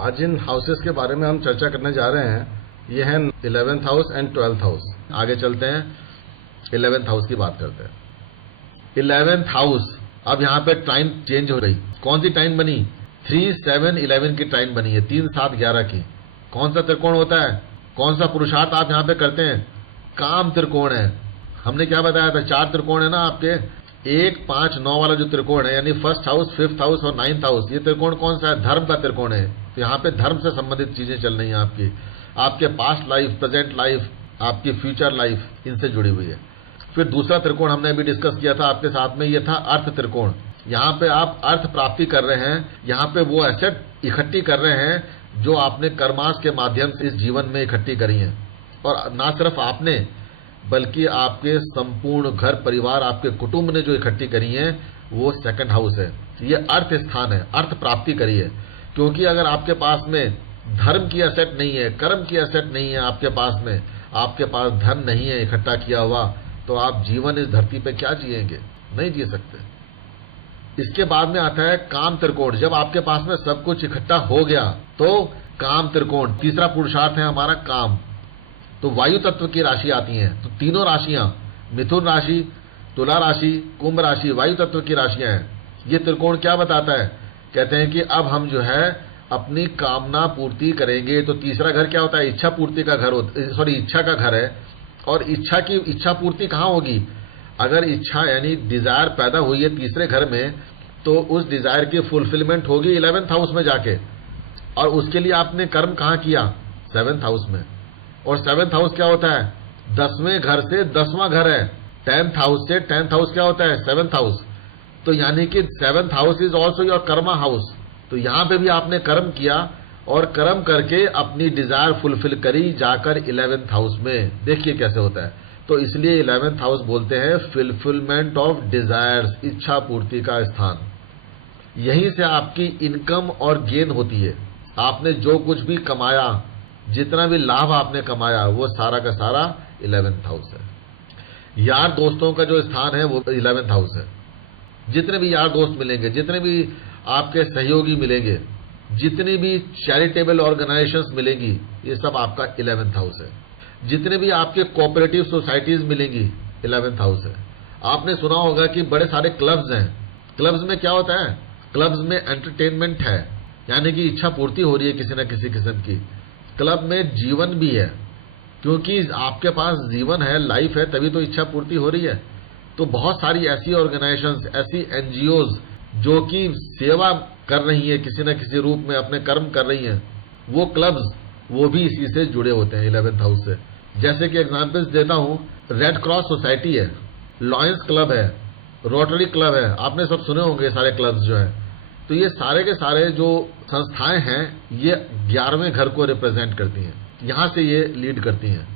आज जिन हाउसेस के बारे में हम चर्चा करने जा रहे हैं ये है 11th house and 12th house. आगे चलते हैं, 11th हाउस की बात करते हैं। 11th हाउस, अब यहाँ पे टाइम चेंज हो रही। कौन सी टाइम बनी? 3, 7, 11 की टाइम बनी है, 3, 7, 11 की। कौन सा त्रिकोण होता है? कौन सा पुरुषार्थ आप यहाँ पे करते हैं? काम त्रिकोण है। हमने क्या बताया था? 4 त्रिकोण है ना आपके, 1, 5, 9 वाला जो त्रिकोण है, यानी 1st हाउस, 5th हाउस और 9th हाउस। ये त्रिकोण कौन सा है? धर्म का त्रिकोण है। तो यहाँ पे धर्म से संबंधित चीजें चल रही हैं आपकी, आपके पास्ट लाइफ, प्रेजेंट लाइफ, आपकी फ्यूचर लाइफ, इनसे जुड़ी हुई है। फिर दूसरा त्रिकोण हमने अभी डिस्कस किया था आपके साथ में, ये था अर्थ त्रिकोण। यहाँ पे आप अर्थ प्राप्ति कर रहे हैं, यहाँ पे वो एसेट इकट्ठी कर रहे हैं जो आपने कर्मास के माध्यम से इस जीवन में इकट्ठी करी है। और ना सिर्फ आपने, बल्कि आपके संपूर्ण घर परिवार, आपके कुटुंब ने जो इकट्ठी करी है, वो 2nd हाउस है। ये अर्थ स्थान है, अर्थ प्राप्ति करी है। क्योंकि अगर आपके पास में धर्म की एसेट नहीं है, कर्म की एसेट नहीं है, आपके पास में, आपके पास धन नहीं है इकट्ठा किया हुआ, तो आप जीवन इस धरती पे क्या जिएंगे? नहीं जी सकते। इसके बाद में आता है काम त्रिकोण। जब आपके पास में सब कुछ इकट्ठा हो गया तो काम त्रिकोण, तीसरा पुरुषार्थ है हमारा काम। तो वायु तत्व की राशि आती है। तो तीनों राशियां, मिथुन राशि, तुला राशि, कुंभ राशि, वायु तत्व की राशियां हैं। ये त्रिकोण क्या बताता है? कहते हैं कि अब हम जो है अपनी कामना पूर्ति करेंगे। तो तीसरा घर क्या होता है? इच्छा पूर्ति का घर होता, इच्छा का घर है। और इच्छा पूर्ति कहाँ होगी? अगर इच्छा यानी डिजायर पैदा हुई है तीसरे घर में, तो उस डिजायर की फुलफिलमेंट होगी 11th हाउस में जाके। और उसके लिए आपने कर्म कहाँ किया? 7th हाउस में। और 7th हाउस क्या होता है? 10वें घर से 10वां घर है। 10th हाउस से 10th हाउस क्या होता है? 7th house. तो यानी कि 7th house is also your Karma house. तो यहां पे भी आपने कर्म किया और कर्म करके अपनी डिजायर फुलफिल करी जाकर 11th हाउस में। देखिए कैसे होता है। तो इसलिए 11th हाउस बोलते हैं फुलफिलमेंट ऑफ डिजायर्स, इच्छा पूर्ति का स्थान। यहीं से आपकी इनकम और गेन होती है। आपने जो कुछ भी कमाया, जितना भी लाभ आपने कमाया, वो सारा का सारा 11th हाउस है। यार दोस्तों का जो स्थान है वो 11th हाउस है। जितने भी यार दोस्त मिलेंगे, जितने भी आपके सहयोगी मिलेंगे, जितनी भी चैरिटेबल ऑर्गेनाइजेशंस मिलेंगी, ये सब आपका 11th हाउस है। जितने भी आपके कोऑपरेटिव सोसाइटीज मिलेंगी, 11th हाउस है। आपने सुना होगा कि बड़े सारे क्लब्स हैं। क्लब्स में क्या होता है? क्लब्स में एंटरटेनमेंट है, यानी कि इच्छा पूर्ति हो रही है किसी न किसी किस्म की। क्लब में जीवन भी है, क्योंकि आपके पास जीवन है, लाइफ है, तभी तो इच्छा पूर्ति हो रही है। तो बहुत सारी ऐसी ऑर्गेनाइजेशंस, ऐसी एनजीओज जो कि सेवा कर रही है किसी न किसी रूप में, अपने कर्म कर रही हैं, वो क्लब्स, वो भी इसी से जुड़े होते हैं 11th हाउस से। जैसे कि एग्जांपल्स देता हूं, रेड क्रॉस सोसाइटी है, लॉयंस क्लब है, रोटरी क्लब है। आपने सब सुने होंगे सारे क्लब्स जो है। तो ये सारे के सारे जो संस्थाएं हैं, ये 11वें घर को रिप्रेजेंट करती हैं, यहां से ये लीड करती हैं।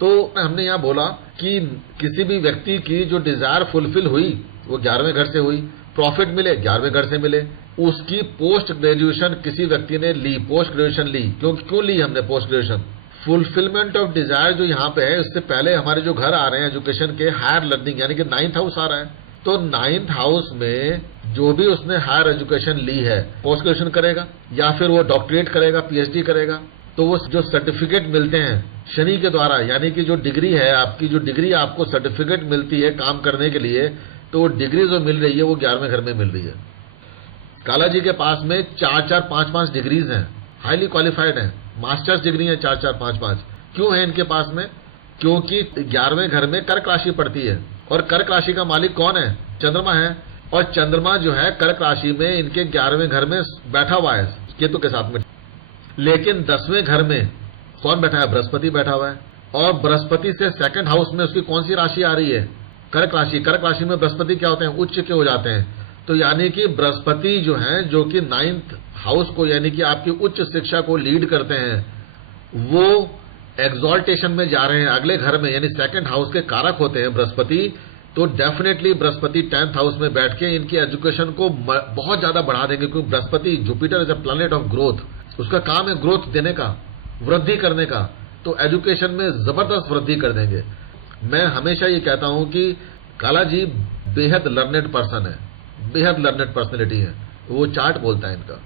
तो हमने यहां बोला कि किसी भी व्यक्ति की जो डिजायर फुलफिल हुई, वो 11वें घर से हुई। प्रॉफिट मिले, 11वें घर से मिले। उसकी पोस्ट ग्रेजुएशन किसी व्यक्ति ने ली, पोस्ट ग्रेजुएशन ली। क्यों ली हमने post graduation? Fulfilment of desire जो यहाँ पे है, उससे पहले हमारे जो घर आ रहे हैं एजुकेशन के, हायर लर्निंग, यानी कि 9th हाउस आ रहा है। तो 9th हाउस में जो भी उसने हायर एजुकेशन ली है, पोस्ट ग्रेजुएशन करेगा या फिर वो डॉक्टरेट करेगा, पीएचडी करेगा, तो वो जो सर्टिफिकेट मिलते हैं शनि के द्वारा, यानी कि जो डिग्री है आपकी, जो डिग्री आपको सर्टिफिकेट मिलती है काम करने के लिए, तो वो डिग्री जो मिल रही है वो 11वें घर में मिल रही है। काला जी के पास में 4-4, 5-5 डिग्रीज हैं, हाईली क्वालिफाइड हैं, मास्टर्स डिग्री है 4-4, 5-5। क्यों है इनके पास में? क्योंकि 11वें घर में कर्क राशि पड़ती है, और कर्क राशि का मालिक कौन है? चंद्रमा है। और चंद्रमा जो है कर्क राशि में इनके 11वें घर में बैठा हुआ है केतु के साथ में। लेकिन 10वें घर में कौन बैठा है? बृहस्पति बैठा हुआ है। और बृहस्पति से 2nd हाउस में उसकी कौन सी राशि आ रही है? कर्क राशि। कर्क राशि में बृहस्पति क्या होते हैं? उच्च के हो जाते हैं। तो यानी कि बृहस्पति जो है, जो कि 9th हाउस को, यानी कि आपकी उच्च शिक्षा को लीड करते हैं, वो एग्जॉल्टेशन में जा रहे हैं अगले घर में, यानी 2nd हाउस के कारक होते हैं बृहस्पति। तो डेफिनेटली बृहस्पति 10th हाउस में बैठ के इनकी एजुकेशन को बहुत ज्यादा बढ़ा देंगे, क्योंकि Brihaspati, Jupiter is a planet of growth. उसका काम है ग्रोथ देने का, वृद्धि करने का। तो एजुकेशन में जबरदस्त वृद्धि कर देंगे। मैं हमेशा ये कहता हूं कि काला जी बेहद लर्नेड पर्सन है, बेहद लर्नेड पर्सनैलिटी है। वो चार्ट बोलता है इनका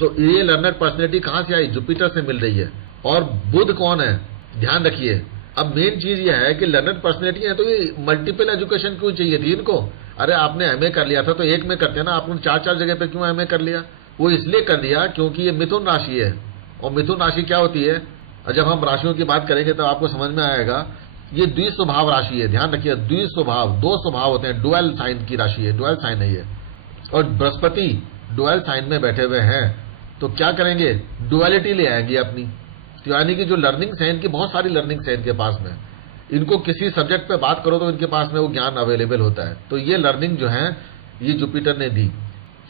तो ये लर्नड पर्सनैलिटी कहां से आई? जुपिटर से मिल रही है। और बुध कौन है? ध्यान रखिए, अब मेन चीज ये है कि लर्नड पर्सनैलिटी है तो ये मल्टीपल एजुकेशन क्यों चाहिए थी इनको? अरे आपने एमए कर लिया था तो एक में करते हैं ना, आपने 4-4 जगह पे क्यों एमए कर लिया? वो इसलिए कर लिया क्योंकि ये मिथुन राशि है, और मिथुन राशि क्या होती है, जब हम राशियों की बात करेंगे तो आपको समझ में आएगा। ये द्विस्वभाव राशि है, ध्यान रखिए, द्विस्वभाव, 2 स्वभाव होते हैं, डुअल साइन की राशि है, डुअल साइन है ये। और बृहस्पति डुअल साइन में बैठे हुए हैं तो क्या करेंगे? डुअलिटी ले आएंगे अपनी। तो यानी कि जो लर्निंग है, इनकी बहुत सारी लर्निंग है इनके पास में, इनको किसी सब्जेक्ट पे बात करो तो इनके पास में वो ज्ञान अवेलेबल होता है। तो ये लर्निंग जो है ये जुपिटर ने दी,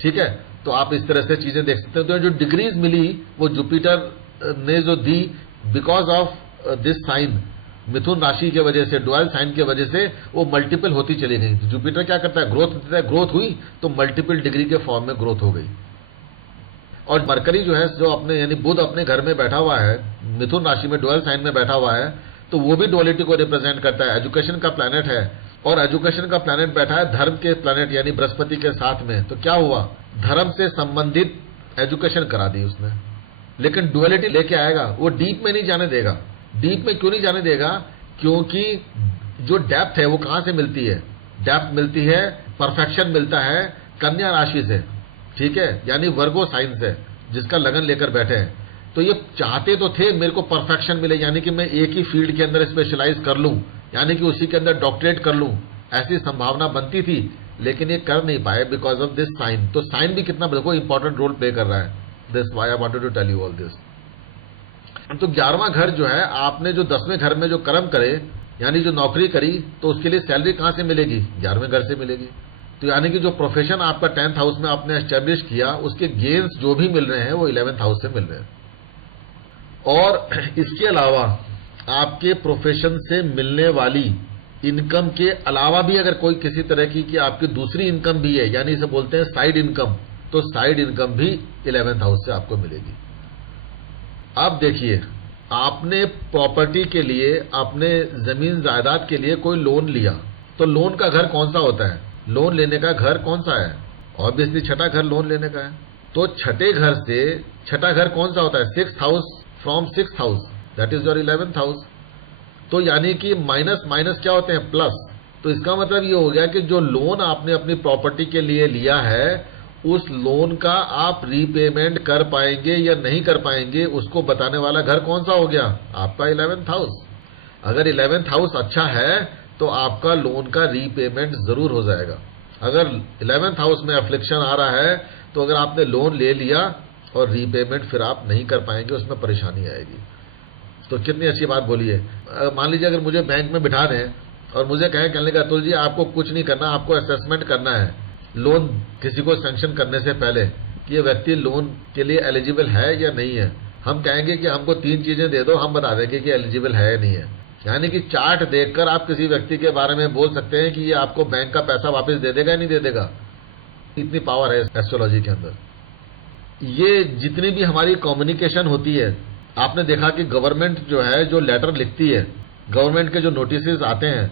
ठीक है। तो आप इस तरह से चीजें देख सकते हो। तो जो डिग्रीज मिली वो जुपिटर ने जो दी, बिकॉज ऑफ दिस साइन, मिथुन राशि के वजह से, डुअल साइन के वजह से वो मल्टीपल होती चली गई। तो जुपिटर क्या करता है? ग्रोथ देता है, ग्रोथ हुई तो मल्टीपल डिग्री के फॉर्म में ग्रोथ हो गई। और मरकरी जो है, जो अपने यानी बुध अपने घर में बैठा हुआ है, मिथुन राशि में डुअल साइन में बैठा हुआ है, तो वो भी डुअलिटी को रिप्रेजेंट करता है, एजुकेशन का प्लैनेट है। और एजुकेशन का प्लैनेट बैठा है धर्म के प्लैनेट यानी बृहस्पति के साथ में। तो क्या हुआ? धर्म से संबंधित एजुकेशन करा दी उसने। लेकिन डुअलिटी लेके आएगा, वो डीप में नहीं जाने देगा। डीप में क्यों नहीं जाने देगा? क्योंकि जो डेप्थ है वो कहां से मिलती है? डेप्थ मिलती है, परफेक्शन मिलता है कन्या राशि से, ठीक है, यानी वर्गो साइन से, जिसका लगन लेकर बैठे हैं। तो ये चाहते तो थे मेरे को परफेक्शन मिले, यानी कि मैं एक ही फील्ड के अंदर स्पेशलाइज कर लूं, यानी कि उसी के अंदर डॉक्टरेट कर लूं, ऐसी संभावना बनती थी, लेकिन ये कर नहीं पाए बिकॉज ऑफ दिस साइन। तो साइन भी कितना देखो इंपॉर्टेंट रोल प्ले कर रहा है। This why I wanted to tell you all this. तो 11वां घर जो है, आपने जो 10वें घर में जो कर्म करे, यानी जो नौकरी करी, तो उसके लिए सैलरी कहां से मिलेगी? 11वें घर से मिलेगी। तो यानी कि जो प्रोफेशन आपका 10th हाउस में आपने एस्टेब्लिश किया, उसके गेन्स जो भी मिल रहे हैं वो 11th हाउस से मिल रहे हैं। और इसके अलावा आपके प्रोफेशन से मिलने वाली इनकम के अलावा भी अगर कोई किसी तरह की आपकी दूसरी इनकम भी है, यानी इसे बोलते हैं साइड इनकम, तो साइड इनकम भी 11th हाउस से आपको मिलेगी। अब देखिए, आपने प्रॉपर्टी के लिए, अपने जमीन जायदाद के लिए कोई लोन लिया, तो लोन का घर कौन सा होता है? लोन लेने का घर कौन सा है? ऑब्वियसली छठा घर लोन लेने का है। तो छठे घर से, छठा घर कौन सा होता है? 6th house from 6th house, that is your 11th house. तो यानी कि माइनस माइनस क्या होते हैं? प्लस। तो इसका मतलब ये हो गया कि जो लोन आपने अपनी प्रॉपर्टी के लिए लिया है, उस लोन का आप रीपेमेंट कर पाएंगे या नहीं कर पाएंगे, उसको बताने वाला घर कौन सा हो गया? आपका 11th हाउस। अगर 11th हाउस अच्छा है तो आपका लोन का रीपेमेंट जरूर हो जाएगा। अगर 11th हाउस में अफ्लिक्शन आ रहा है तो अगर आपने लोन ले लिया और रीपेमेंट फिर आप नहीं कर पाएंगे, उसमें परेशानी आएगी। तो कितनी अच्छी बात बोली है। मान लीजिए अगर मुझे बैंक में बिठा दें और मुझे कहें, कहने का अतुल जी आपको कुछ नहीं करना, आपको असेसमेंट करना है लोन किसी को सैंक्शन करने से पहले कि ये व्यक्ति लोन के लिए एलिजिबल है या नहीं है। हम कहेंगे कि हमको 3 चीजें दे दो, हम बता देंगे कि एलिजिबल है या नहीं है। यानी कि चार्ट देखकर आप किसी व्यक्ति के बारे में बोल सकते हैं कि ये आपको बैंक का पैसा वापस दे देगा या नहीं दे देगा। इतनी पावर है एस्ट्रोलॉजी के अंदर। ये जितनी भी हमारी कम्युनिकेशन होती है, आपने देखा कि गवर्नमेंट जो है जो लेटर लिखती है, गवर्नमेंट के जो नोटिस आते हैं,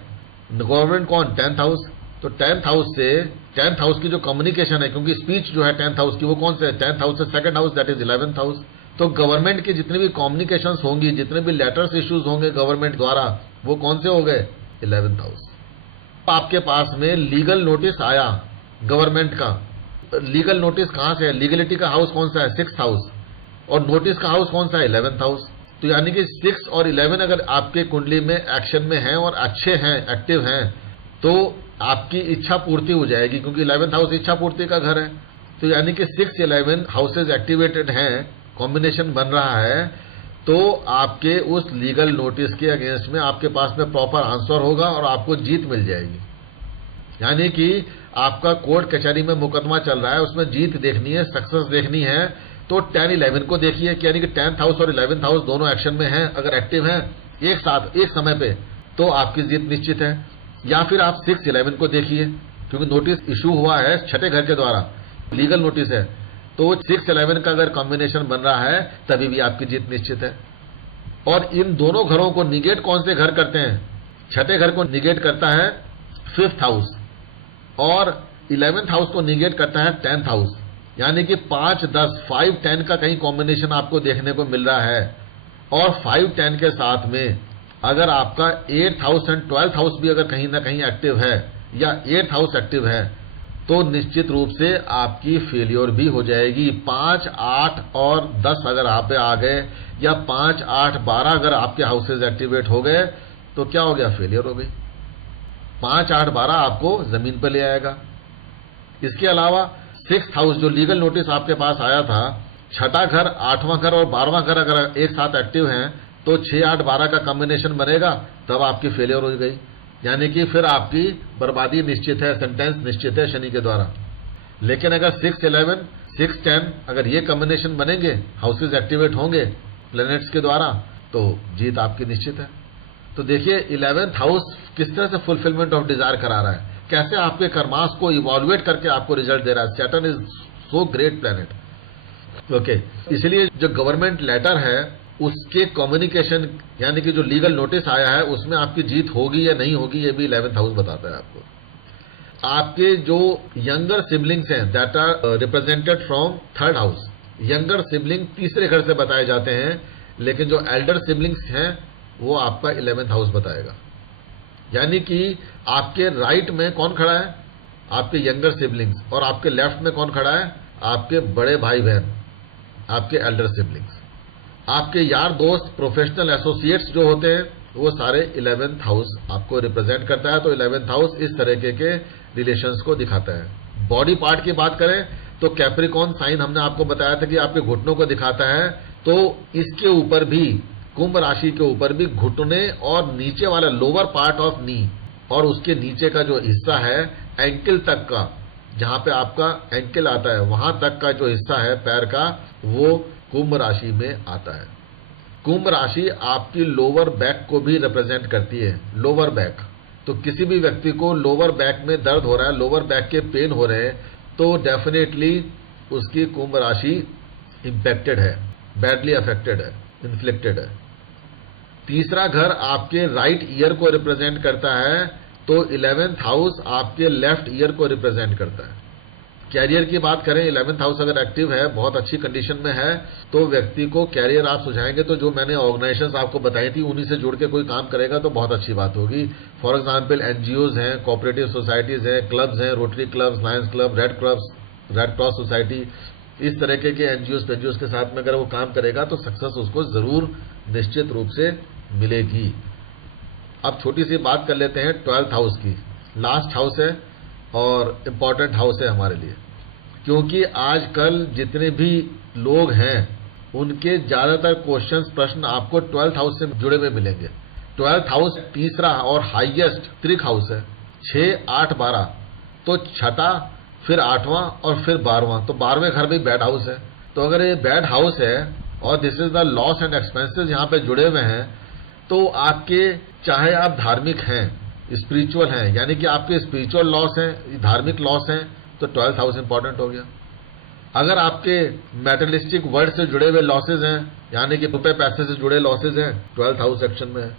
गवर्नमेंट कौन? 10th house. तो 10th हाउस से, 10th हाउस की जो कम्युनिकेशन है, क्योंकि स्पीच जो है 10th हाउस की, वो कौन से है? 10th हाउस से 2nd house, that is 11th house. तो गवर्नमेंट की जितनी भी कम्युनिकेशंस होंगी, जितने भी लेटर्स इश्यूज होंगे गवर्नमेंट द्वारा, वो कौन से हो गए? 11th house. आपके पास में लीगल नोटिस आया गवर्नमेंट का, लीगल नोटिस कहां से है? लीगलिटी का हाउस कौन सा है? 6th house. और नोटिस का हाउस कौन सा है? 11th house. तो यानी कि 6 और 11 अगर आपके कुंडली में एक्शन में हैं और अच्छे हैं, एक्टिव हैं, तो आपकी इच्छा पूर्ति हो जाएगी, क्योंकि 11th हाउस इच्छा पूर्ति का घर है। तो यानी कि 6-11 हाउसेज एक्टिवेटेड हैं, कॉम्बिनेशन बन रहा है, तो आपके उस लीगल नोटिस के अगेंस्ट में आपके पास में प्रॉपर आंसर होगा और आपको जीत मिल जाएगी। यानी कि आपका कोर्ट कचहरी में मुकदमा चल रहा है, उसमें जीत देखनी है, सक्सेस देखनी है, तो 10-11 को देखिए कि यानी कि 10th हाउस और 11th हाउस दोनों एक्शन में हैं, अगर एक्टिव हैं एक साथ एक समय पे, तो आपकी जीत निश्चित है। या फिर आप 6-11 को देखिए, क्योंकि नोटिस इशू हुआ है छठे घर के द्वारा, लीगल नोटिस है, तो 6-11 का अगर कॉम्बिनेशन बन रहा है तभी भी आपकी जीत निश्चित है। और इन दोनों घरों को निगेट कौन से घर करते हैं? छठे घर को निगेट करता है 5th हाउस और 11th हाउस को निगेट करता है 10th हाउस। यानी कि 5 10 5 10 का कहीं कॉम्बिनेशन आपको देखने को मिल रहा है, और 5 10 के साथ में अगर आपका 8th house and 12th house भी अगर कहीं ना कहीं एक्टिव है या 8th हाउस एक्टिव है, तो निश्चित रूप से आपकी फेलियर भी हो जाएगी। 5 8 और 10 अगर आप पे आ गए, या 5 8 12 अगर आपके हाउसेज एक्टिवेट हो गए, तो क्या हो गया? फेलियर हो गई। 5 8 12 आपको जमीन पर ले आएगा। इसके अलावा 6th हाउस जो लीगल नोटिस आपके पास आया था, छठा घर, 8वां घर और 12वां घर अगर एक साथ एक्टिव हैं, तो 6 8 12 का कॉम्बिनेशन बनेगा, तब आपकी फेलियर हो गई। यानी कि फिर आपकी बर्बादी निश्चित है, सेंटेंस निश्चित है शनि के द्वारा। लेकिन अगर 6 11 6 10 अगर ये कॉम्बिनेशन बनेंगे, हाउसेज एक्टिवेट होंगे प्लैनेट्स के द्वारा, तो जीत आपकी निश्चित है। तो देखिए 11th हाउस किस तरह से फुलफिलमेंट ऑफ डिजायर करा रहा है, कैसे आपके कर्मास को इवॉल्वेट करके आपको रिजल्ट दे रहा है। Saturn is so great planet. Okay, इसलिए जो गवर्नमेंट लेटर है उसके कम्युनिकेशन यानी कि जो लीगल नोटिस आया है उसमें आपकी जीत होगी या नहीं होगी, ये भी 11th हाउस बताता है आपको। आपके जो यंगर सिबलिंग्स हैं that are represented from 3rd house, younger sibling तीसरे घर से बताए जाते हैं, लेकिन जो एल्डर सिबलिंग्स हैं वो आपका 11th हाउस बताएगा। यानी कि आपके राइट में कौन खड़ा है? आपके यंगर सिबलिंग्स, और आपके लेफ्ट में कौन खड़ा है? आपके बड़े भाई बहन, आपके एल्डर सिबलिंग्स। आपके यार दोस्त, प्रोफेशनल एसोसिएट्स जो होते हैं, वो सारे 11th हाउस आपको रिप्रेजेंट करता है। तो 11th हाउस इस तरीके के रिलेशंस को दिखाता है। बॉडी पार्ट की बात करें तो कैप्रिकॉर्न साइन हमने आपको बताया था कि आपके घुटनों को दिखाता है, तो इसके ऊपर भी, कुंभ राशि के ऊपर भी घुटने और नीचे वाला लोअर पार्ट ऑफ नी और उसके नीचे का जो हिस्सा है एंकल तक का, जहां पे आपका एंकल आता है वहां तक का जो हिस्सा है पैर का, वो कुंभ राशि में आता है। कुंभ राशि आपकी लोअर बैक को भी रिप्रेजेंट करती है। लोअर बैक, तो किसी भी व्यक्ति को लोअर बैक में दर्द हो रहा है, लोअर बैक के पेन हो रहे हैं, तो डेफिनेटली उसकी कुंभ राशि इंपैक्टेड है, बैडली अफेक्टेड है, इन्फ्लिक्टेड है। तीसरा घर आपके राइट ईयर को रिप्रेजेंट करता है, तो 11th हाउस आपके लेफ्ट ईयर को रिप्रेजेंट करता है। कैरियर की बात करें, 11th हाउस अगर एक्टिव है, बहुत अच्छी कंडीशन में है, तो व्यक्ति को कैरियर आप सुझाएंगे, तो जो मैंने ऑर्गेनाइजेशंस आपको बताई थी उन्हीं से जुड़ के कोई काम करेगा तो बहुत अच्छी बात होगी। फॉर एग्जांपल एनजीओज हैं, कोऑपरेटिव सोसाइटीज हैं, क्लब्स हैं, rotary clubs, Lions club, red cross society, इस तरीके के एनजीओज के साथ में अगर वो काम करेगा तो सक्सेस उसको जरूर निश्चित रूप से मिलेगी। अब छोटी सी बात कर लेते हैं 12th हाउस की। लास्ट हाउस है और इंपॉर्टेंट हाउस है हमारे लिए, क्योंकि आजकल जितने भी लोग हैं उनके ज्यादातर क्वेश्चंस, प्रश्न आपको 12th हाउस से जुड़े हुए मिलेंगे। 12th हाउस तीसरा और हाईएस्ट त्रिक हाउस है। 6 8 12, तो छठा, फिर 8वां और फिर 12वां, तो 12वें घर भी बैड हाउस है। तो अगर ये बैड हाउस है और this is the loss and expenses यहां पे जुड़े हुए हैं, तो आपके, चाहे आप धार्मिक हैं, स्पिरिचुअल हैं, यानी कि आपके स्पिरिचुअल लॉस हैं, धार्मिक लॉस हैं, तो 12th हाउस इंपॉर्टेंट हो गया। अगर आपके मेटलिस्टिक वर्ड से जुड़े हुए लॉसेज हैं, यानी कि रुपए पैसे से जुड़े लॉसेज हैं, 12th हाउस सेक्शन में है।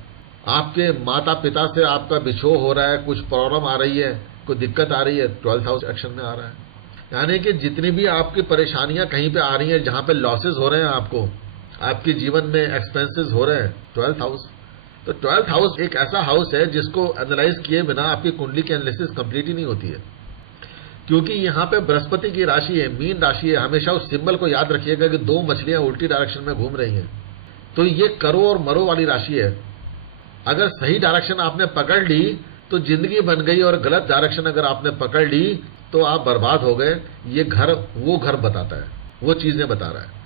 आपके माता पिता से आपका बिछोह हो रहा है, कुछ प्रॉब्लम आ रही है, कोई दिक्कत आ रही है, 12th हाउस एक्शन में आ रहा है। यानी कि जितनी भी आपकी परेशानियां कहीं पे आ रही हैं, जहां पे लॉसेज हो रहे हैं, आपको आपके जीवन में एक्सपेंसेस हो रहे हैं, 12th हाउस। तो 12th हाउस एक ऐसा हाउस है जिसको एनालाइज किए बिना आपकी कुंडली की एनालिसिस कंप्लीट ही नहीं होती है, क्योंकि यहां पे बृहस्पति की राशि है, मीन राशि है। हमेशा उस सिंबल को याद रखिएगा कि 2 मछलियां उल्टी डायरेक्शन में घूम रही हैं, तो ये करो और मरो वाली राशि है। अगर सही डायरेक्शन आपने पकड़ ली तो जिंदगी बन गई, और गलत डायरेक्शन अगर आपने पकड़ ली तो आप बर्बाद हो गए। ये घर वो घर बताता है, वो चीजें बता रहा है।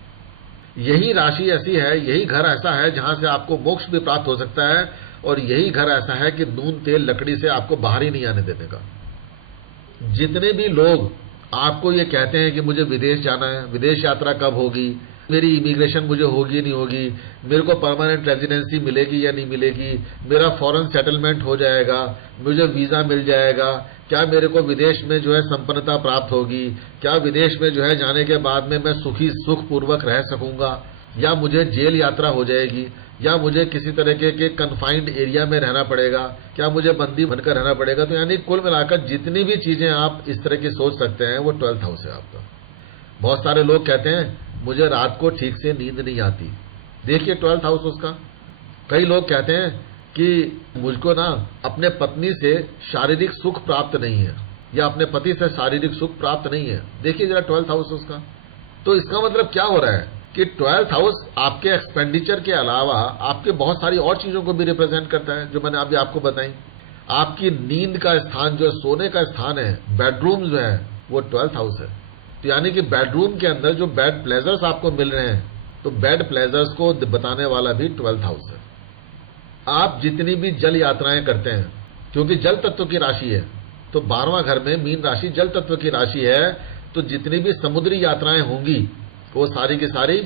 यही राशि ऐसी है, यही घर ऐसा है जहां से आपको मोक्ष भी प्राप्त हो सकता है, और यही घर ऐसा है कि नून तेल लकड़ी से आपको बाहर ही नहीं आने देने का। जितने भी लोग आपको ये कहते हैं कि मुझे विदेश जाना है, विदेश यात्रा कब होगी, मेरी इमिग्रेशन मुझे होगी नहीं होगी, मेरे को परमानेंट रेजिडेंसी मिलेगी या नहीं मिलेगी, मेरा फॉरेन सेटलमेंट हो जाएगा, मुझे वीजा मिल जाएगा, क्या मेरे को विदेश में जो है संपन्नता प्राप्त होगी, क्या विदेश में जो है जाने के बाद में मैं सुख पूर्वक रह सकूंगा, या मुझे जेल यात्रा हो जाएगी, या मुझे किसी तरीके के कन्फाइंड एरिया में रहना पड़ेगा, क्या मुझे बंदी बनकर रहना पड़ेगा। तो यानी कुल मिलाकर जितनी भी चीजें आप इस तरह की सोच सकते हैं वो 12th हाउस है आपका। बहुत सारे लोग कहते हैं मुझे रात को ठीक से नींद नहीं आती, देखिए 12th हाउस उसका। कई लोग कहते हैं कि मुझको ना अपने पत्नी से शारीरिक सुख प्राप्त नहीं है, या अपने पति से शारीरिक सुख प्राप्त नहीं है, देखिए जरा 12th हाउस उसका। तो इसका मतलब क्या हो रहा है कि 12th हाउस आपके एक्सपेंडिचर के अलावा आपके बहुत सारी और चीजों को भी रिप्रेजेंट करता है, जो मैंने अभी आपको बताई। आपकी नींद का स्थान जो सोने का स्थान है, बेडरूम जो है, वो 12th हाउस है। तो यानी कि बेडरूम के अंदर जो बेड प्लेजर्स आपको मिल रहे हैं, तो बेड प्लेजर्स को बताने वाला भी 12th हाउस है। आप जितनी भी जल यात्राएं करते हैं, क्योंकि जल तत्व की राशि है, तो 12वां घर में मीन राशि जल तत्व की राशि है, तो जितनी भी समुद्री यात्राएं होंगी वो सारी की सारी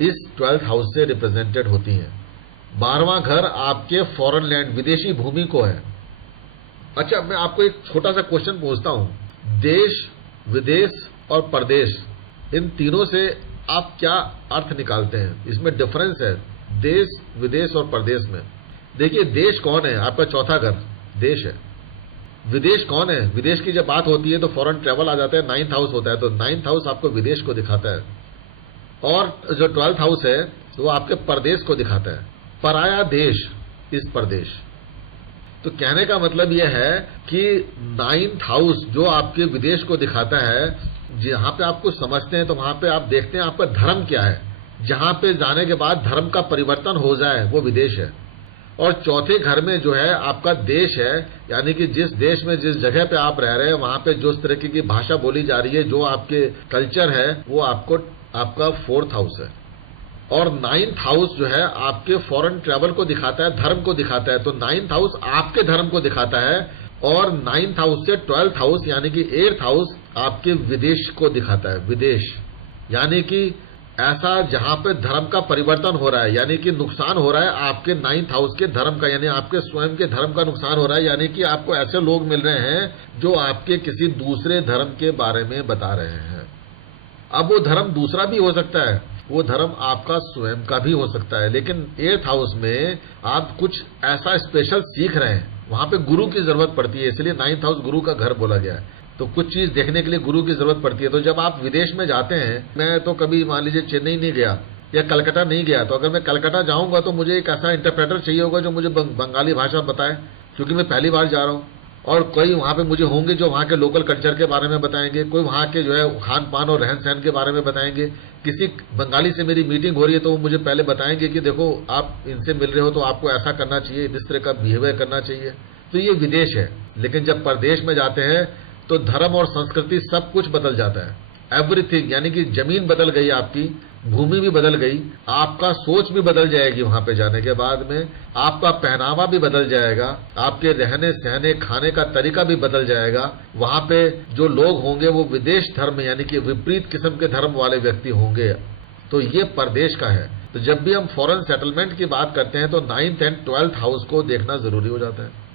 इस 12th हाउस से रिप्रेजेंटेड होती हैं। 12वां घर आपके फॉरेन लैंड, विदेशी भूमि को है। अच्छा, मैं आपको एक छोटा सा क्वेश्चन पूछता हूं, देश, विदेश और परदेश, इन तीनों से आप क्या अर्थ निकालते हैं? इसमें डिफरेंस है देश, विदेश और परदेश में। देखिए, देश कौन है? आपका चौथा घर देश है। विदेश कौन है? विदेश की जब बात होती है तो फॉरेन ट्रेवल आ जाता है, 9th हाउस होता है, तो 9th हाउस आपको विदेश को दिखाता है। और जो 12th हाउस है वो आपके परदेश को दिखाता है, पराया देश, इस परदेश। तो कहने का मतलब यह है कि 9th हाउस जो आपके विदेश को दिखाता है, जहां पे आप कुछ समझते हैं तो वहां पे आप देखते हैं आपका धर्म क्या है, जहां पे जाने के बाद धर्म का परिवर्तन हो जाए वो विदेश है। और चौथे घर में जो है आपका देश है, यानी कि जिस देश में, जिस जगह पे आप रह रहे हैं, वहां पे जो तरीके की भाषा बोली जा रही है, जो आपके कल्चर है, वो आपका 4th हाउस है। और 9th हाउस जो है आपके फॉरेन ट्रैवल को दिखाता है, धर्म को दिखाता है। तो 9th हाउस आपके धर्म को दिखाता है, और 9th हाउस से 12th हाउस यानी कि 8th हाउस आपके विदेश को दिखाता है। विदेश यानी कि ऐसा जहां पे धर्म का परिवर्तन हो रहा है, यानी कि नुकसान हो रहा है आपके 9th हाउस के धर्म का, यानी आपके स्वयं के धर्म का नुकसान हो रहा है। यानी कि आपको ऐसे लोग मिल रहे हैं जो आपके किसी दूसरे धर्म के बारे में बता रहे हैं। अब वो धर्म दूसरा भी हो सकता है, वो धर्म आपका स्वयं का भी हो सकता है, लेकिन 8th हाउस में आप कुछ ऐसा स्पेशल सीख रहे हैं, वहां पे गुरु की जरूरत पड़ती है, इसलिए 9th हाउस गुरु का घर बोला गया है। तो कुछ चीज देखने के लिए गुरु की जरूरत पड़ती है। तो जब आप विदेश में जाते हैं, मैं तो कभी मान लीजिए चेन्नई नहीं गया या कलकत्ता नहीं गया, तो अगर मैं कलकत्ता जाऊंगा तो मुझे एक ऐसा इंटरप्रेटर चाहिए होगा जो मुझे बंगाली भाषा बताए, क्योंकि मैं पहली बार जा रहा हूं। और कोई वहां पे मुझे होंगे जो वहां के लोकल कल्चर के बारे में बताएंगे, कोई वहां के जो है खान पान और रहन सहन के बारे में बताएंगे। किसी बंगाली से मेरी मीटिंग हो रही है तो वो मुझे पहले बताएंगे कि देखो आप इनसे मिल रहे हो तो आपको ऐसा करना चाहिए, इस तरह का बिहेवियर करना चाहिए। तो ये विदेश है। लेकिन जब परदेश में जाते हैं तो धर्म और संस्कृति सब कुछ बदल जाता है। एवरीथिंग, यानी कि जमीन बदल गई, आपकी भूमि भी बदल गई, आपका सोच भी बदल जाएगी। वहां पे जाने के बाद में आपका पहनावा भी बदल जाएगा, आपके रहने सहने खाने का तरीका भी बदल जाएगा। वहां पे जो लोग होंगे वो विदेश धर्म यानी कि विपरीत किस्म के धर्म वाले व्यक्ति होंगे। तो ये परदेश का है। तो जब भी हम फॉरेन सेटलमेंट की बात करते हैं तो 9th एंड 12th हाउस को देखना जरूरी हो जाता है।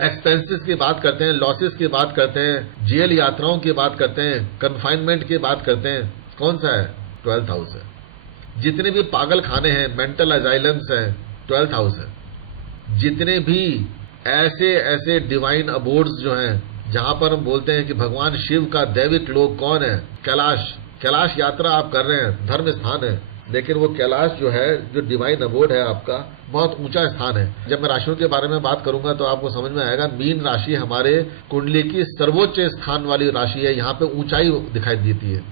एक्सपेंसेस की बात करते हैं, लॉसेस की बात करते हैं, जेल यात्राओं की बात करते हैं, कन्फाइनमेंट की बात करते हैं, कौन सा है? 12th हाउस है। जितने भी पागल खाने हैं, मेंटल अजाइलम्स हैं, 12th हाउस है। जितने भी ऐसे डिवाइन अबोर्ड्स जो हैं, जहां पर हम बोलते हैं कि भगवान शिव का दैविक लोक कौन है? कैलाश यात्रा आप कर रहे हैं, धर्म स्थान है, लेकिन वो कैलाश जो है, जो डिवाइन अबोर्ड है आपका, बहुत ऊंचा स्थान है। जब मैं राशियों के बारे में बात करूंगा तो आपको समझ में आएगा। मीन राशि हमारे कुंडली की सर्वोच्च स्थान वाली राशि है, यहाँ पे ऊंचाई दिखाई देती है।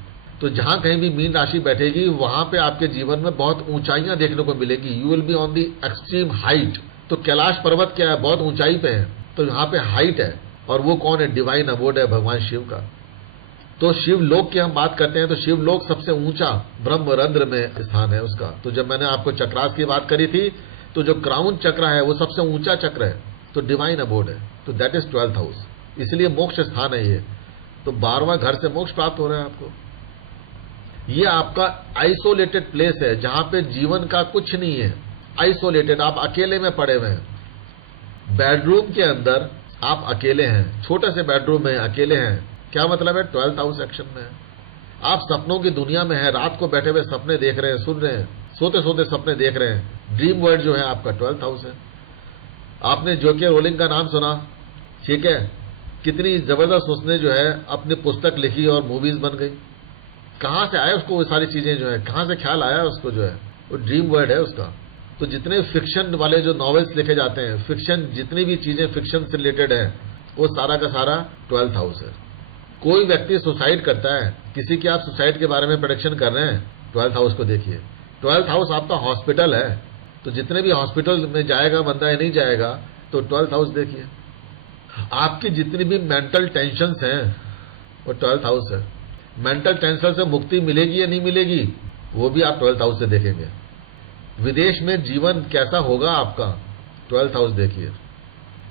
तो जहां कहीं भी मीन राशि बैठेगी वहां पे आपके जीवन में बहुत ऊंचाइयां देखने को मिलेगी। You will be on the extreme height. तो कैलाश पर्वत क्या है? बहुत ऊंचाई पे है, तो यहाँ पे हाइट है। और वो कौन है? डिवाइन अबोर्ड है भगवान शिव का। तो शिव लोक की हम बात करते हैं तो शिव लोक सबसे ऊंचा ब्रह्मरंध्र में स्थान है उसका। तो जब मैंने आपको चक्रास की बात करी थी, तो जो क्राउन चक्र है वो सबसे ऊंचा चक्र है, तो डिवाइन अबोर्ड है। तो दैट इज 12th हाउस, इसलिए मोक्ष स्थान है ये। तो 12वां घर से मोक्ष प्राप्त हो रहा है आपको। ये आपका आइसोलेटेड प्लेस है, जहां पे जीवन का कुछ नहीं है। आइसोलेटेड, आप अकेले में पड़े हुए हैं। बेडरूम के अंदर आप अकेले हैं, छोटे से बेडरूम में अकेले हैं। क्या मतलब है? 12th हाउस एक्शन में है। आप सपनों की दुनिया में हैं, रात को बैठे हुए सपने देख रहे हैं, सुन रहे हैं, सोते सोते सपने देख रहे हैं। ड्रीम वर्ल्ड जो है आपका 12th हाउस है। आपने जोके रोलिंग का नाम सुना, ठीक है? कितनी जबरदस्त उसने जो है अपनी पुस्तक लिखी और मूवीज बन गई। कहाँ से आया उसको वो सारी चीजें जो है, कहाँ से ख्याल आया उसको जो है, वो ड्रीम वर्ड है उसका। तो जितने फिक्शन वाले जो नॉवेल्स लिखे जाते हैं, फिक्शन जितनी भी चीजें फिक्शन से रिलेटेड है, वो सारा का सारा 12th हाउस है। कोई व्यक्ति सुसाइड करता है, किसी की आप सुसाइड के बारे में प्रेडिक्शन कर रहे हैं, 12th हाउस को देखिए। 12th हाउस आपका हॉस्पिटल है, तो जितने भी हॉस्पिटल में जाएगा बंदा या नहीं जाएगा, तो 12th हाउस देखिए। आपकी जितनी भी मेंटल टेंशन्स हैं, वो 12th हाउस है। मेंटल टेंशन से मुक्ति मिलेगी या नहीं मिलेगी, वो भी आप 12th हाउस से देखेंगे। विदेश में जीवन कैसा होगा आपका, 12th हाउस देखिए।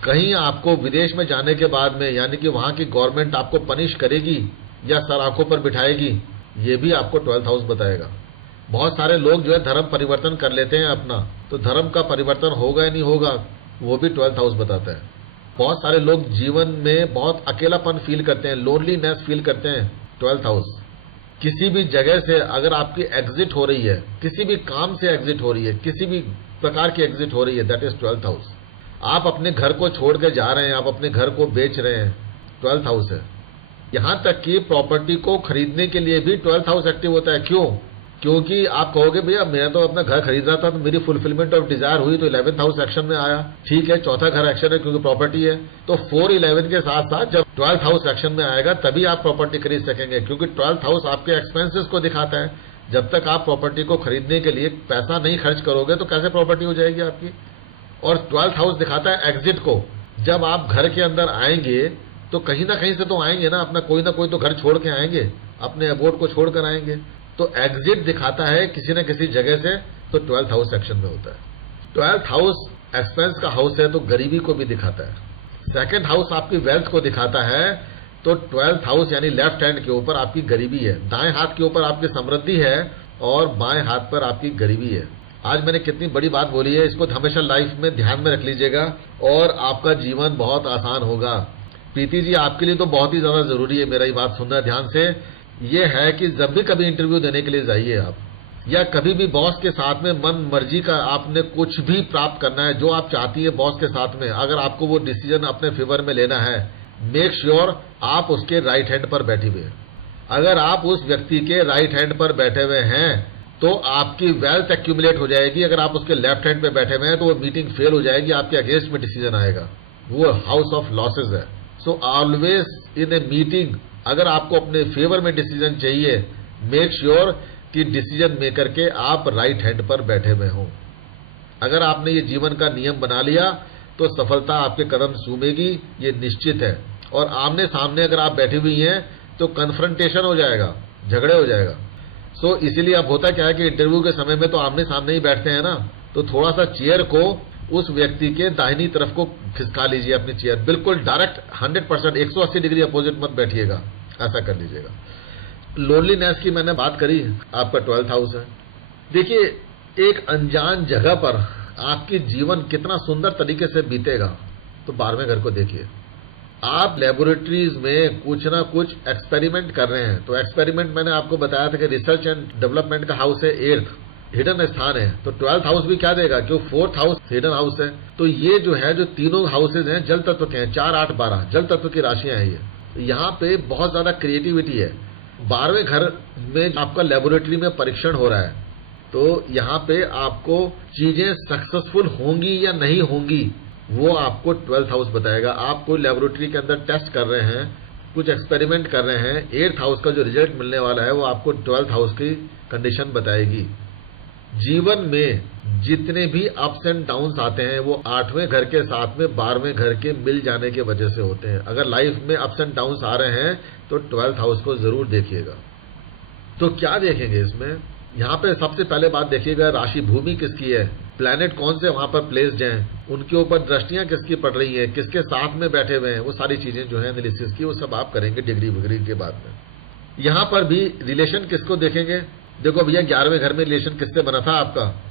कहीं आपको विदेश में जाने के बाद में, यानी कि वहां की गवर्नमेंट आपको पनिश करेगी या सर आंखों पर बिठाएगी, ये भी आपको 12th हाउस बताएगा। बहुत सारे लोग जो है धर्म परिवर्तन कर लेते हैं अपना, तो धर्म का परिवर्तन होगा या नहीं होगा, वो भी 12th हाउस बताता है। बहुत सारे लोग जीवन में बहुत अकेलापन फील करते हैं, लोनलीनेस फील करते हैं, 12th हाउस। किसी भी जगह से अगर आपकी एग्जिट हो रही है, किसी भी काम से एग्जिट हो रही है, किसी भी प्रकार की एग्जिट हो रही है, दैट इज 12th हाउस। आप अपने घर को छोड़ के जा रहे हैं, आप अपने घर को बेच रहे हैं, 12th हाउस है। यहां तक कि प्रॉपर्टी को खरीदने के लिए भी 12th हाउस एक्टिव होता है। क्यों? क्योंकि आप कहोगे भैया मैं तो अपना घर खरीद रहा था, तो मेरी फुलफिलमेंट ऑफ डिजायर हुई, तो 11th हाउस एक्शन में आया। ठीक है, चौथा घर एक्शन है क्योंकि प्रॉपर्टी है, तो 4-11 के साथ साथ जब 12th हाउस एक्शन में आएगा तभी आप प्रॉपर्टी खरीद सकेंगे, क्योंकि 12th हाउस आपके एक्सपेंसेस को दिखाता है। जब तक आप प्रॉपर्टी को खरीदने के लिए पैसा नहीं खर्च करोगे तो कैसे प्रॉपर्टी हो जाएगी आपकी। और 12th हाउस दिखाता है एग्जिट को। जब आप घर के अंदर आएंगे तो कहीं ना कहीं से तो आएंगे ना, अपना कोई ना कोई तो घर छोड़ के आएंगे, अपने अबोर्ड को छोड़कर आएंगे, तो एग्जिट दिखाता है किसी न किसी जगह से, तो 12th हाउस एक्शन में होता है। 12th हाउस एक्सपेंस का हाउस है, तो गरीबी को भी दिखाता है। सेकंड हाउस आपकी वेल्थ को दिखाता है, तो 12th हाउस यानी लेफ्ट हैंड के ऊपर आपकी गरीबी है, दाएं हाथ के ऊपर आपकी समृद्धि है और बाएं हाथ पर आपकी गरीबी है। आज मैंने कितनी बड़ी बात बोली है, इसको हमेशा लाइफ में ध्यान में रख लीजिएगा और आपका जीवन बहुत आसान होगा। प्रीति जी, आपके लिए तो बहुत ही ज्यादा जरूरी है मेरा ये बात सुनना ध्यान से। ये है कि जब भी कभी इंटरव्यू देने के लिए जाइए आप, या कभी भी बॉस के साथ में मन मर्जी का आपने कुछ भी प्राप्त करना है, जो आप चाहती है बॉस के साथ में, अगर आपको वो डिसीजन अपने फेवर में लेना है, मेक श्योर आप उसके राइट हैंड पर बैठे हुए। अगर आप उस व्यक्ति के राइट हैंड पर बैठे हुए हैं तो आपकी वेल्थ एक्यूमुलेट हो जाएगी। अगर आप उसके लेफ्ट हैंड पे बैठे हुए हैं तो वो मीटिंग फेल हो जाएगी, आपके अगेंस्ट में डिसीजन आएगा, वो हाउस ऑफ लॉसेज है। So always in a meeting अगर आपको अपने फेवर में डिसीजन चाहिए, मेक श्योर कि डिसीजन मेकर के आप राइट हैंड पर बैठे हुए हों। अगर आपने ये जीवन का नियम बना लिया तो सफलता आपके कदम चूमेगी, ये निश्चित है। और आमने सामने अगर आप बैठी हुई हैं तो कन्फ्रंटेशन हो जाएगा, झगड़े हो जाएगा। सो इसीलिए अब होता क्या है कि इंटरव्यू के समय में तो आमने सामने ही बैठते हैं ना, तो थोड़ा सा चेयर को उस व्यक्ति के दाहिनी तरफ को खिसका लीजिए, अपनी चेयर बिल्कुल डायरेक्ट 100% 180 डिग्री अपोजिट मत बैठिएगा, ऐसा कर लीजिएगा। लोनलीनेस की मैंने बात करी, आपका 12th हाउस है। देखिए, एक अनजान जगह पर आपकी जीवन कितना सुंदर तरीके से बीतेगा, तो 12वें घर को देखिए। आप लेबोरेटरीज में कुछ ना कुछ एक्सपेरिमेंट कर रहे हैं, तो एक्सपेरिमेंट मैंने आपको बताया था कि रिसर्च एंड डेवलपमेंट का हाउस है 8th, हिडन स्थान है। तो 12th हाउस भी क्या देगा, क्यों 4th हाउस हिडन हाउस है। तो ये जो है, जो तीनों हाउसेज हैं जल तत्व के हैं, 4, 8, 12 जल तत्व की राशियां हैं। ये यहाँ पे बहुत ज्यादा क्रिएटिविटी है। 12वें घर में आपका लेबोरेटरी में परीक्षण हो रहा है, तो यहाँ पे आपको चीजें सक्सेसफुल होंगी या नहीं होंगी वो आपको 12th हाउस बताएगा। आप कोई लेबोरेटरी के अंदर टेस्ट कर रहे हैं, कुछ एक्सपेरिमेंट कर रहे हैं, 8th हाउस का जो रिजल्ट मिलने वाला है वो आपको 12th हाउस की कंडीशन बताएगी। जीवन में जितने भी अप्स एंड डाउन्स आते हैं वो 8वें घर के साथ में 12वें घर के मिल जाने की वजह से होते हैं। अगर लाइफ में अप्स एंड डाउन्स आ रहे हैं तो 12th हाउस को जरूर देखिएगा। तो क्या देखेंगे इसमें, यहाँ पे सबसे पहले बात देखिएगा, राशि भूमि किसकी है, प्लैनेट कौन से वहां पर प्लेस्ड हैं, उनके ऊपर दृष्टियां किसकी पड़ रही हैं, किसके साथ में बैठे हुए हैं, वो सारी चीजें जो है एनालिसिस की, वो सब आप करेंगे डिग्री वगैरह के बाद में। यहाँ पर भी रिलेशन किसको देखेंगे, देखो भैया 11वें घर में रिलेशन किससे बना था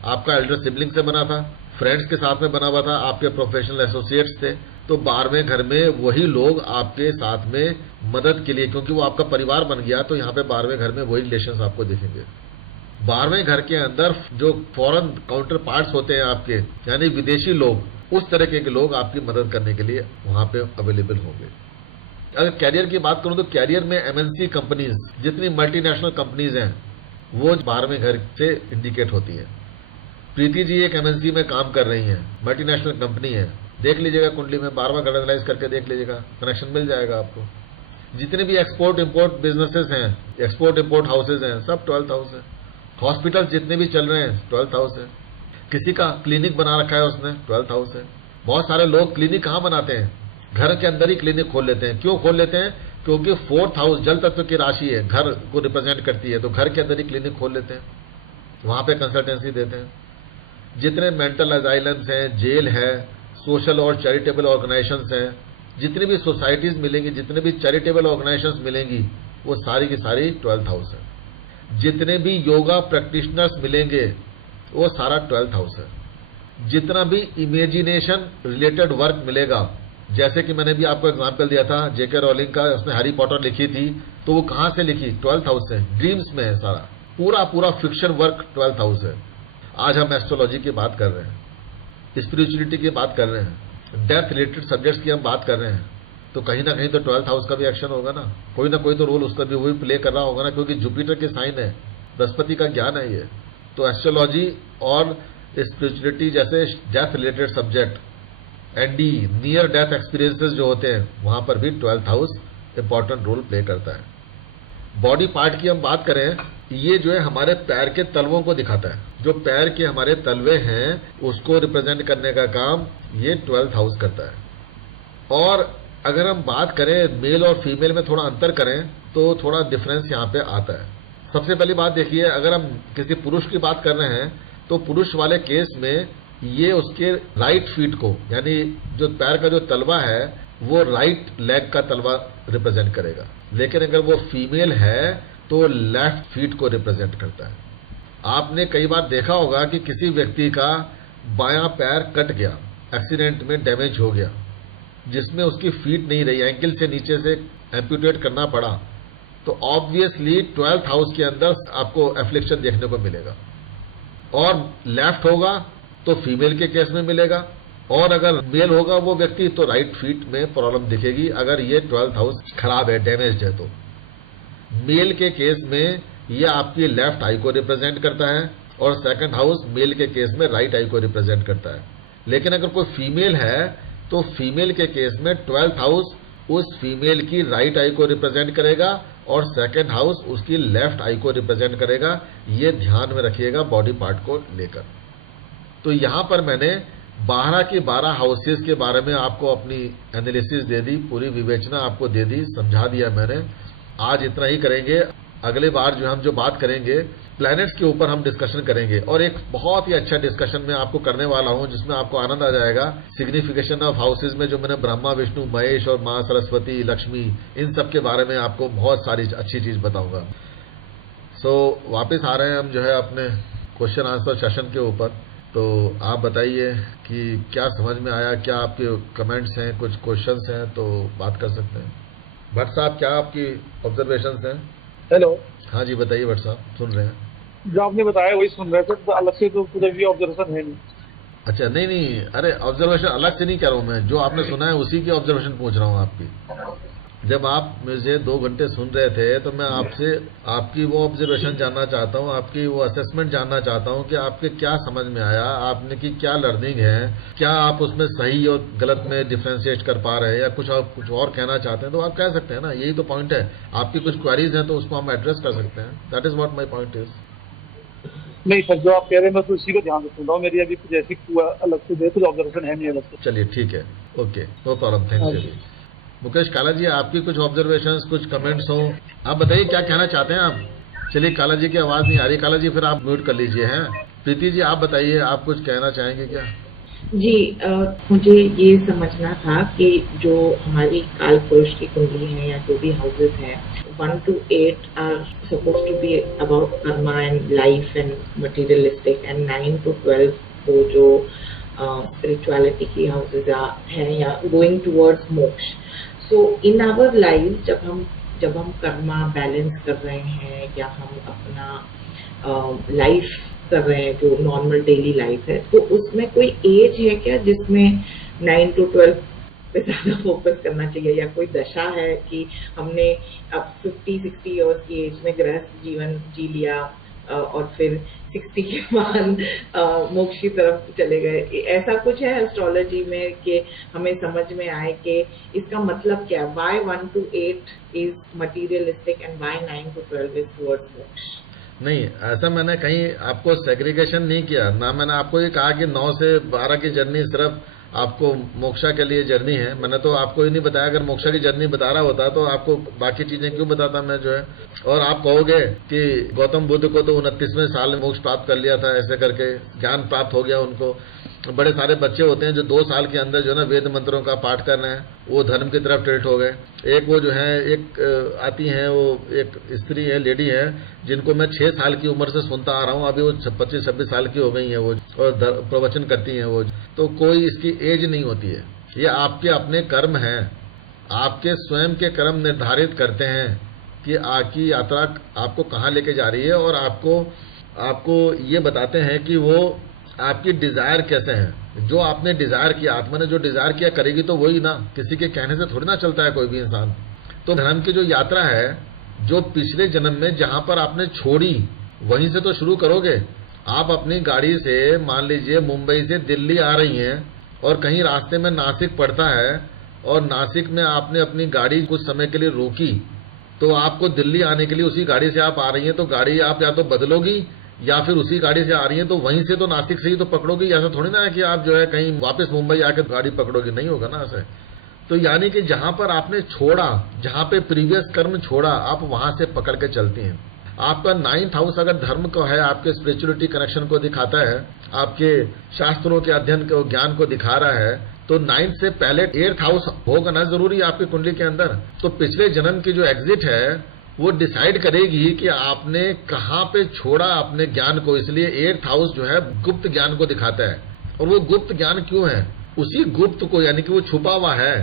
आपका एल्डर सिबलिंग से बना था, फ्रेंड्स के साथ में बना हुआ था, आपके प्रोफेशनल एसोसिएट्स थे। तो 12वें घर में वही लोग आपके साथ में मदद के लिए, क्योंकि वो आपका परिवार बन गया, तो यहाँ पे 12वें घर में वही रिलेशन आपको दिखेंगे। 12वें घर के अंदर जो फॉरेन काउंटर पार्ट्स होते हैं आपके, यानी विदेशी लोग, उस तरह के लोग आपकी मदद करने के लिए वहां पे अवेलेबल होंगे। अगर कैरियर की बात करूं तो कैरियर में एमएनसी कंपनीज, जितनी मल्टीनेशनल कंपनीज हैं, वो 12वें घर से इंडिकेट होती है। प्रीति जी एक एमएनसी में काम कर रही हैं, मल्टीनेशनल कंपनी है, देख लीजिएगा कुंडली में, 12वां घर एनालाइज करके देख लीजिएगा, कनेक्शन मिल जाएगा आपको। जितने भी एक्सपोर्ट इंपोर्ट बिजनेसेस हैं, एक्सपोर्ट इंपोर्ट हाउसेज हैं, सब 12th हाउस है। हॉस्पिटल जितने भी चल रहे हैं 12th हाउस है। किसी का क्लिनिक बना रखा है उसने, 12th हाउस है। बहुत सारे लोग क्लिनिक कहाँ बनाते हैं, घर के अंदर ही क्लिनिक खोल लेते हैं। क्यों खोल लेते हैं? क्योंकि 4th हाउस जल तत्व की राशि है, घर को रिप्रेजेंट करती है, तो घर के अंदर ही क्लिनिक खोल लेते हैं, वहां पे कंसल्टेंसी देते हैं। जितने मेंटल अजाइलम्स हैं, जेल है, सोशल और चैरिटेबल ऑर्गेनाइजेशंस हैं, जितनी भी सोसाइटीज मिलेंगी, जितने भी चैरिटेबल ऑर्गेनाइजेशंस मिलेंगी, वो सारी की सारी 12th हाउस है। जितने भी योगा प्रैक्टिशनर्स मिलेंगे, वो सारा 12th हाउस है। जितना भी इमेजिनेशन रिलेटेड वर्क मिलेगा, जैसे कि मैंने भी आपको एग्जांपल दिया था, जेके रोलिंग का, उसने हैरी पॉटर लिखी थी, तो वो कहां से लिखी? 12th हाउस से, ड्रीम्स में है सारा, पूरा फिक्शन वर्क 12th हाउस है। आज हम एस्ट्रोलॉजी की बात कर रहे हैं, स्पिरिचुअलिटी की बात कर रहे हैं, डेथ रिलेटेड सब्जेक्ट्स की हम बात कर रहे हैं, तो कहीं ना कहीं तो 12th हाउस का भी एक्शन होगा ना कोई तो रोल उसका भी वही प्ले कर रहा होगा ना, क्योंकि जुपिटर के साइन है, बृहस्पति का ज्ञान है ये। तो एस्ट्रोलॉजी और स्पिरिचुअलिटी जैसे death related subject, ND, near death experiences जो होते हैं, वहां पर भी 12th house important role play करता है। बॉडी पार्ट की हम बात करें, ये जो है हमारे पैर के तलवों को दिखाता है। जो पैर के हमारे तलवे हैं, उसको रिप्रेजेंट करने का काम ये 12th हाउस करता है। और अगर हम बात करें मेल और फीमेल में थोड़ा अंतर करें, तो थोड़ा डिफरेंस यहाँ पे आता है। सबसे पहली बात देखिए, अगर हम किसी पुरुष की बात कर रहे हैं, तो पुरुष वाले केस में ये उसके राइट फीट को, यानी जो पैर का जो तलवा है, वो राइट लेग का तलवा रिप्रेजेंट करेगा। लेकिन अगर वो फीमेल है, तो लेफ्ट फीट को रिप्रेजेंट करता है। आपने कई बार देखा होगा कि किसी व्यक्ति का बायां पैर कट गया, एक्सीडेंट में डैमेज हो गया, जिसमें उसकी फीट नहीं रही, एंकल से नीचे से एम्प्यूटेट करना पड़ा, तो ऑब्वियसली 12th हाउस के अंदर आपको एफ्लिक्शन देखने को मिलेगा। और लेफ्ट होगा तो फीमेल के केस में मिलेगा, और अगर मेल होगा वो व्यक्ति, तो राइट फीट में प्रॉब्लम दिखेगी, अगर ये 12th हाउस खराब है, डैमेज्ड है। तो मेल के केस में ये आपकी लेफ्ट आई को रिप्रेजेंट करता है, और सेकंड हाउस मेल के केस में राइट आई को रिप्रेजेंट करता है। लेकिन अगर कोई फीमेल है, तो फीमेल के केस में 12th हाउस उस फीमेल की राइट आई को रिप्रेजेंट करेगा, और सेकंड हाउस उसकी लेफ्ट आई को रिप्रेजेंट करेगा। ये ध्यान में रखिएगा बॉडी पार्ट को लेकर। तो यहां पर मैंने 12 की 12 हाउसेस के बारे में आपको अपनी एनालिसिस दे दी, पूरी विवेचना आपको दे दी, समझा दिया मैंने। आज इतना ही करेंगे। अगले बार जो हम जो बात करेंगे, प्लैनेट्स के ऊपर हम डिस्कशन करेंगे, और एक बहुत ही अच्छा डिस्कशन मैं आपको करने वाला हूं, जिसमें आपको आनंद आ जाएगा। सिग्निफिकेशन ऑफ हाउसेज में जो मैंने ब्रह्मा, विष्णु, महेश और मां सरस्वती, लक्ष्मी, इन सब के बारे में आपको बहुत सारी अच्छी चीज बताऊंगा। वापस आ रहे हैं हम जो है अपने क्वेश्चन आंसर सेशन के ऊपर। तो आप बताइए कि क्या समझ में आया, क्या आपके कमेंट्स हैं, कुछ क्वेश्चंस हैं तो बात कर सकते हैं। भट्ट साहब, क्या आपकी ऑब्जर्वेशंस हैं? हेलो। हाँ जी, बताइए भट्ट साहब, सुन रहे हैं। जो आपने बताया वही सुन रहे थे, तो अलग से तो कुछ भी ऑब्जर्वेशन है नहीं। अच्छा, नहीं, अरे ऑब्जर्वेशन अलग से नहीं कर रहा हूं मैं, जो आपने सुना है उसी की ऑब्जर्वेशन पूछ रहा हूं आपकी। जब आप मुझे 2 घंटे सुन रहे थे, तो मैं आपसे आपकी वो ऑब्जर्वेशन जानना चाहता हूं, आपकी वो असेसमेंट जानना चाहता हूं कि आपके क्या समझ में आया, आपने की क्या लर्निंग है, क्या आप उसमें सही और गलत में डिफ्रेंशिएट कर पा रहे हैं, या कुछ और कहना चाहते हैं तो आप कह सकते हैं ना। यही तो पॉइंट है। आपकी कुछ क्वेरीज हैं तो उसको हम एड्रेस कर सकते हैं। That is what my point is. नहीं सर, जो आप कह रहे हैं मैं तो उसी को ध्यान से सुन रहा हूँ। मेरी अभी कुछ ऐसी अलग से कुछ ऑब्जर्वेशन है नहीं अलग से। चलिए ठीक है, okay, no problem, thank you. Mukesh Kala ji, आपकी कुछ ऑब्जर्वेशंस, कुछ कमेंट्स हो, आप बताइए क्या कहना चाहते हैं आप। चलिए, काला जी की आवाज नहीं आ रही, काला जी फिर आप म्यूट कर लीजिए। हैं प्रीति जी, आप बताइए, आप कुछ कहना चाहेंगे क्या? जी, मुझे ये समझना था कि जो हमारी काल पुरुष की कुंडली है या जो भी हाउसेस हैं, 1 to 8 are supposed to be about karma and life and materialistic, and 9 to 12 वो जो spirituality की हाउसेस हैं या going towards मोक्ष। So in our lives जब हम कर्मा बैलेंस कर रहे हैं या हम अपना लाइफ कर रहे हैं, जो नॉर्मल डेली लाइफ है, तो उसमें कोई एज है क्या जिसमें 9 to 12 पे ज़्यादा फोकस करना चाहिए, या कोई दशा है कि हमने अब 50-60 इयर्स की एज में गृहस्थ जीवन जी लिया और फिर 60 के बाद मोक्ष की तरफ चले गए, ऐसा कुछ है एस्ट्रोलॉजी में कि हमें समझ में आए कि इसका मतलब क्या, why 1 to 8 is materialistic and why 9 to 12 is towards मोक्ष? नहीं, ऐसा मैंने कहीं आपको सेग्रीगेशन नहीं किया ना। मैंने आपको ये कहा कि 9 से 12 की जर्नी सिर्फ आपको मोक्षा के लिए जर्नी है। मैंने तो आपको ही नहीं बताया। अगर मोक्षा की जर्नी बता रहा होता तो आपको बाकी चीजें क्यों बताता मैं जो है। और आप कहोगे कि गौतम बुद्ध को तो 29वें साल में मोक्ष प्राप्त कर लिया था, ऐसे करके ज्ञान प्राप्त हो गया उनको। बड़े सारे बच्चे होते हैं जो 2 साल के अंदर जो है ना वेद मंत्रों का पाठ कर रहे हैं, वो धर्म की तरफ टिल्ट हो गए। एक वो जो है एक आती हैं, वो एक स्त्री है, लेडी है, जिनको मैं 6 साल की उम्र से सुनता आ रहा हूँ। अभी वो 25-26 साल की हो गई है वो, और प्रवचन करती हैं वो। तो कोई इसकी एज नहीं होती है। ये आपके अपने कर्म हैं, आपके स्वयं के कर्म निर्धारित करते हैं कि आपकी यात्रा आपको कहाँ लेके जा रही है, और आपको ये बताते हैं कि वो आपकी डिजायर कैसे है। जो आपने डिजायर किया, आत्मा ने जो डिजायर किया करेगी तो वही ना, किसी के कहने से थोड़ी ना चलता है कोई भी इंसान। तो धर्म की जो यात्रा है, जो पिछले जन्म में जहां पर आपने छोड़ी वहीं से तो शुरू करोगे। आप अपनी गाड़ी से मान लीजिए मुंबई से दिल्ली आ रही हैं, और कहीं रास्ते में नासिक पड़ता है, और नासिक में आपने अपनी गाड़ी कुछ समय के लिए रोकी, तो आपको दिल्ली आने के लिए उसी गाड़ी से आप आ रही हैं, तो गाड़ी आप या तो बदलोगी या फिर उसी गाड़ी से आ रही है तो वहीं से तो नासिक से ही तो पकड़ोगी। ऐसा थोड़ी ना है कि आप जो है कहीं वापस मुंबई आके गाड़ी पकड़ोगी, नहीं होगा ना ऐसे। तो यानी कि जहां पर आपने छोड़ा, जहां पे प्रीवियस कर्म छोड़ा, आप वहां से पकड़ के चलती हैं। आपका 9th हाउस अगर धर्म को है, आपके स्पिरिचुअलिटी कनेक्शन को दिखाता है, आपके शास्त्रों के अध्ययन को, ज्ञान को दिखा रहा है, तो 9th से पहले 8th हाउस होगा ना जरूरी आपकी कुंडली के अंदर। तो पिछले जन्म की जो एग्जिट है वो डिसाइड करेगी कि आपने कहां पे छोड़ा अपने ज्ञान को। इसलिए 8th हाउस जो है गुप्त ज्ञान को दिखाता है। और वो गुप्त ज्ञान क्यों है? उसी गुप्त को, यानी कि वो छुपा हुआ है,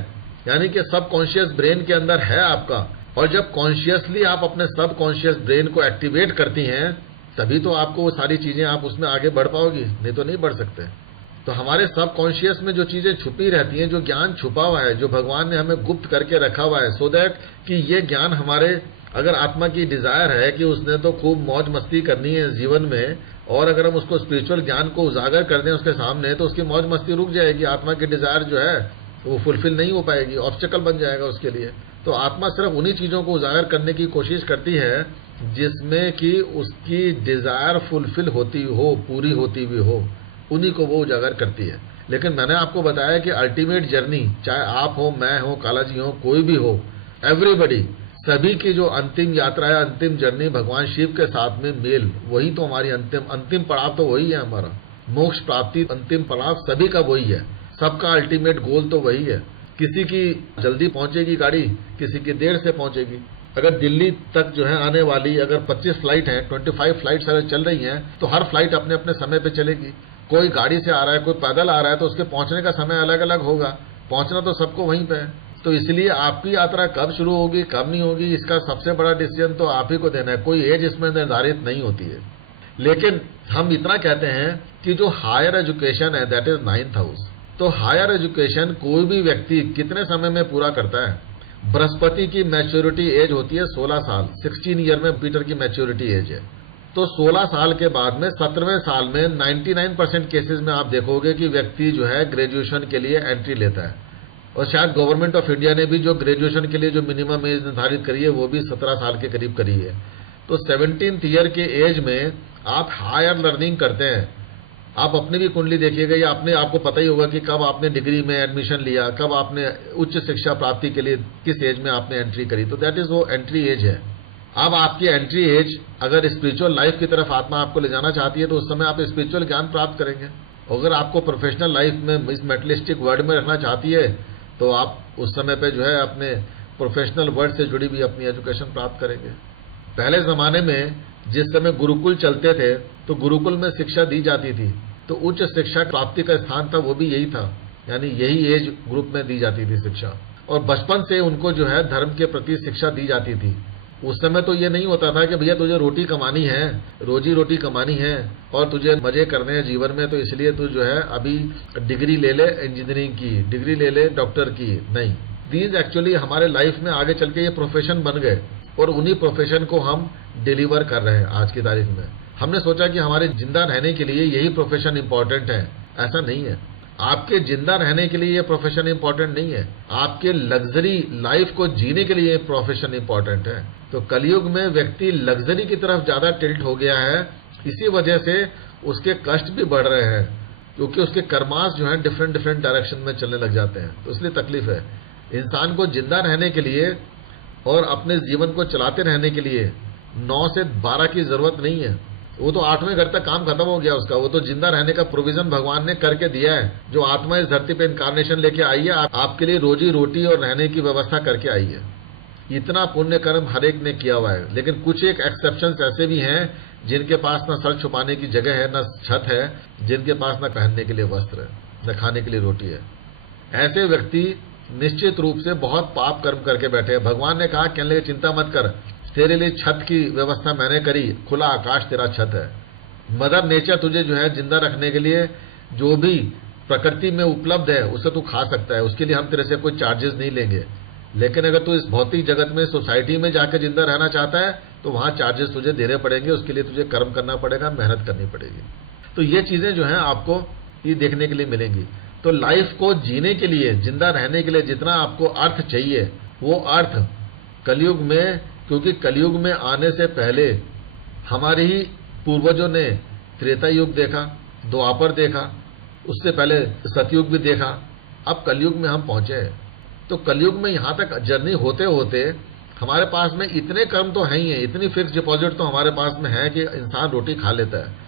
यानी कि सब कॉन्शियस ब्रेन के अंदर है आपका। और जब कॉन्शियसली आप अपने सब कॉन्शियस ब्रेन को एक्टिवेट करती हैं, तभी तो आपको वो सारी चीजें आप उसमें आगे बढ़ पाओगी, नहीं तो नहीं बढ़ सकते। तो हमारे सब कॉन्शियस में जो चीजें छुपी रहती हैं, जो ज्ञान छुपा हुआ है, जो भगवान ने हमें गुप्त करके रखा हुआ है, सो दैट कि ये ज्ञान हमारे, अगर आत्मा की डिजायर है कि उसने तो खूब मौज मस्ती करनी है जीवन में, और अगर हम उसको स्पिरिचुअल ज्ञान को उजागर कर दें उसके सामने, तो उसकी मौज मस्ती रुक जाएगी। आत्मा की डिजायर जो है वो फुलफिल नहीं हो पाएगी, ऑब्स्टेकल बन जाएगा उसके लिए। तो आत्मा सिर्फ उन्हीं चीजों को उजागर करने की कोशिश करती है जिसमें कि उसकी डिजायर फुलफिल होती हो, पूरी होती हुई हो, उन्हीं को वो उजागर करती है। लेकिन मैंने आपको बताया कि अल्टीमेट जर्नी, चाहे आप हो, मैं हो, कालाजी हो, कोई भी हो, एवरीबडी, सभी की जो अंतिम यात्रा है, अंतिम जर्नी भगवान शिव के साथ में मेल, वही तो हमारी अंतिम पड़ाव तो वही है हमारा। मोक्ष प्राप्ति अंतिम पड़ाव सभी का वही है, सबका अल्टीमेट गोल तो वही है। किसी की जल्दी पहुंचेगी गाड़ी, किसी की देर से पहुंचेगी। अगर दिल्ली तक जो है आने वाली अगर 25 फ्लाइट है, 25 फ्लाइट अगर चल रही हैं, तो हर फ्लाइट अपने अपने समय पे चलेगी। कोई गाड़ी से आ रहा है, कोई पैदल आ रहा है, तो उसके पहुंचने का समय अलग अलग होगा। पहुंचना तो सबको वहीं पे है। तो इसलिए आपकी यात्रा कब शुरू होगी, कब नहीं होगी, इसका सबसे बड़ा डिसीजन तो आप ही को देना है। कोई एज इसमें निर्धारित नहीं होती है। लेकिन हम इतना कहते हैं कि जो हायर एजुकेशन है, दैट इज 9th हाउस। तो हायर एजुकेशन कोई भी व्यक्ति कितने समय में पूरा करता है? बृहस्पति की मैच्योरिटी एज होती है 16 साल, 16 ईयर में पीटर की मैच्योरिटी एज है। तो 16 साल के बाद में 17वें साल में 99% केसेस में आप देखोगे कि व्यक्ति जो है ग्रेजुएशन के लिए एंट्री लेता है। और शायद गवर्नमेंट ऑफ इंडिया ने भी जो ग्रेजुएशन के लिए जो मिनिमम एज निर्धारित करी है वो भी 17 साल के करीब करी है। तो 17th ईयर के एज में आप हायर लर्निंग करते हैं। आप अपनी भी कुंडली देखिएगा, या अपने आपको पता ही होगा कि कब आपने डिग्री में एडमिशन लिया, कब आपने उच्च शिक्षा प्राप्ति के लिए किस एज में आपने एंट्री करी। तो दैट इज वो एंट्री एज है। अब आपकी एंट्री एज अगर स्पिरिचुअल लाइफ की तरफ आत्मा आपको ले जाना चाहती है तो उस समय आप स्पिरिचुअल ज्ञान प्राप्त करेंगे। अगर आपको प्रोफेशनल लाइफ में इस मेटलिस्टिक वर्ल्ड में रखना चाहती है तो आप उस समय पे जो है अपने प्रोफेशनल वर्ल्ड से जुड़ी भी अपनी एजुकेशन प्राप्त करेंगे। पहले जमाने में जिस समय गुरुकुल चलते थे तो गुरुकुल में शिक्षा दी जाती थी, तो उच्च शिक्षा प्राप्ति का स्थान था वो भी यही था, यानी यही एज ग्रुप में दी जाती थी शिक्षा। और बचपन से उनको जो है धर्म के प्रति शिक्षा दी जाती थी। उस समय तो ये नहीं होता था कि भैया तुझे रोटी कमानी है, रोजी रोटी कमानी है और तुझे मजे करने हैं जीवन में, तो इसलिए तू जो है अभी डिग्री ले ले इंजीनियरिंग की, डिग्री ले ले डॉक्टर की। नहीं, दीज एक्चुअली हमारे लाइफ में आगे चल के ये प्रोफेशन बन गए और उन्हीं प्रोफेशन को हम डिलीवर कर रहे हैं आज की तारीख में। हमने सोचा कि हमारे जिंदा रहने के लिए यही प्रोफेशन इंपॉर्टेंट है। ऐसा नहीं है। आपके जिंदा रहने के लिए ये प्रोफेशन इंपॉर्टेंट नहीं है, आपके लग्जरी लाइफ को जीने के लिए ये प्रोफेशन इंपॉर्टेंट है। तो कलयुग में व्यक्ति लग्जरी की तरफ ज्यादा टिल्ट हो गया है, इसी वजह से उसके कष्ट भी बढ़ रहे हैं, क्योंकि उसके कर्मास जो है डिफरेंट डिफरेंट डायरेक्शन में चलने लग जाते हैं, तो इसलिए तकलीफ है। इंसान को जिंदा रहने के लिए और अपने जीवन को चलाते रहने के लिए 9 से 12 की जरूरत नहीं है। वो तो 8वें घर तक काम खत्म हो गया उसका। वो तो जिंदा रहने का प्रोविजन भगवान ने करके दिया है। जो आत्मा इस धरती पे इनकारनेशन लेके आई है, आपके लिए रोजी रोटी और रहने की व्यवस्था करके आई है। इतना पुण्य कर्म हर एक ने किया हुआ है, लेकिन कुछ एक एक्सेप्शंस ऐसे भी हैं जिनके पास न सर छुपाने की जगह है, न छत है, जिनके पास न पहनने के लिए वस्त्र है, न खाने के लिए रोटी है। ऐसे व्यक्ति निश्चित रूप से बहुत पाप कर्म करके बैठे हैं। भगवान ने कहा, कहने लगे चिंता मत कर, तेरे लिए छत की व्यवस्था मैंने करी, खुला आकाश तेरा छत है। मदर नेचर तुझे जो है जिंदा रखने के लिए जो भी प्रकृति में उपलब्ध है उसे तू खा सकता है, उसके लिए हम तेरे से कोई चार्जेस नहीं लेंगे। लेकिन अगर तू इस भौतिक जगत में सोसाइटी में जाकर जिंदा रहना चाहता है तो वहां चार्जेस तुझे देने पड़ेंगे, उसके लिए तुझे कर्म करना पड़ेगा, मेहनत करनी पड़ेगी। तो ये चीजें जो है आपको ये देखने के लिए मिलेंगी। तो लाइफ को जीने के लिए, जिंदा रहने के लिए जितना आपको अर्थ चाहिए, वो अर्थ कलयुग में, क्योंकि कलयुग में आने से पहले हमारे ही पूर्वजों ने त्रेता युग देखा, द्वापर देखा, उससे पहले सतयुग भी देखा, अब कलयुग में हम पहुंचे हैं। तो कलयुग में यहां तक जर्नी होते होते हमारे पास में इतने कर्म तो हैं ही है, इतनी फिक्स डिपॉजिट तो हमारे पास में है कि इंसान रोटी खा लेता है।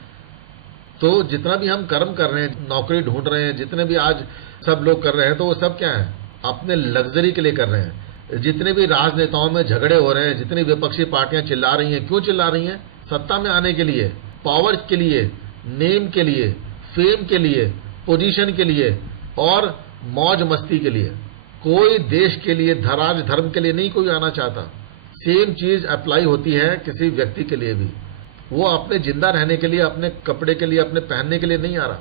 तो जितना भी हम कर्म कर रहे हैं, नौकरी ढूंढ रहे हैं, जितने भी आज सब लोग कर रहे हैं, तो वो सब क्या है, अपने लग्जरी के लिए कर रहे हैं। जितने भी राजनेताओं में झगड़े हो रहे हैं, जितनी विपक्षी पार्टियां चिल्ला रही हैं, क्यों चिल्ला रही हैं? सत्ता में आने के लिए, पावर के लिए, नेम के लिए, फेम के लिए, पोजीशन के लिए और मौज मस्ती के लिए। कोई देश के लिए, राज धर्म के लिए नहीं कोई आना चाहता। सेम चीज अप्लाई होती है किसी व्यक्ति के लिए भी। वो अपने जिंदा रहने के लिए, अपने कपड़े के लिए, अपने पहनने के लिए नहीं आ रहा।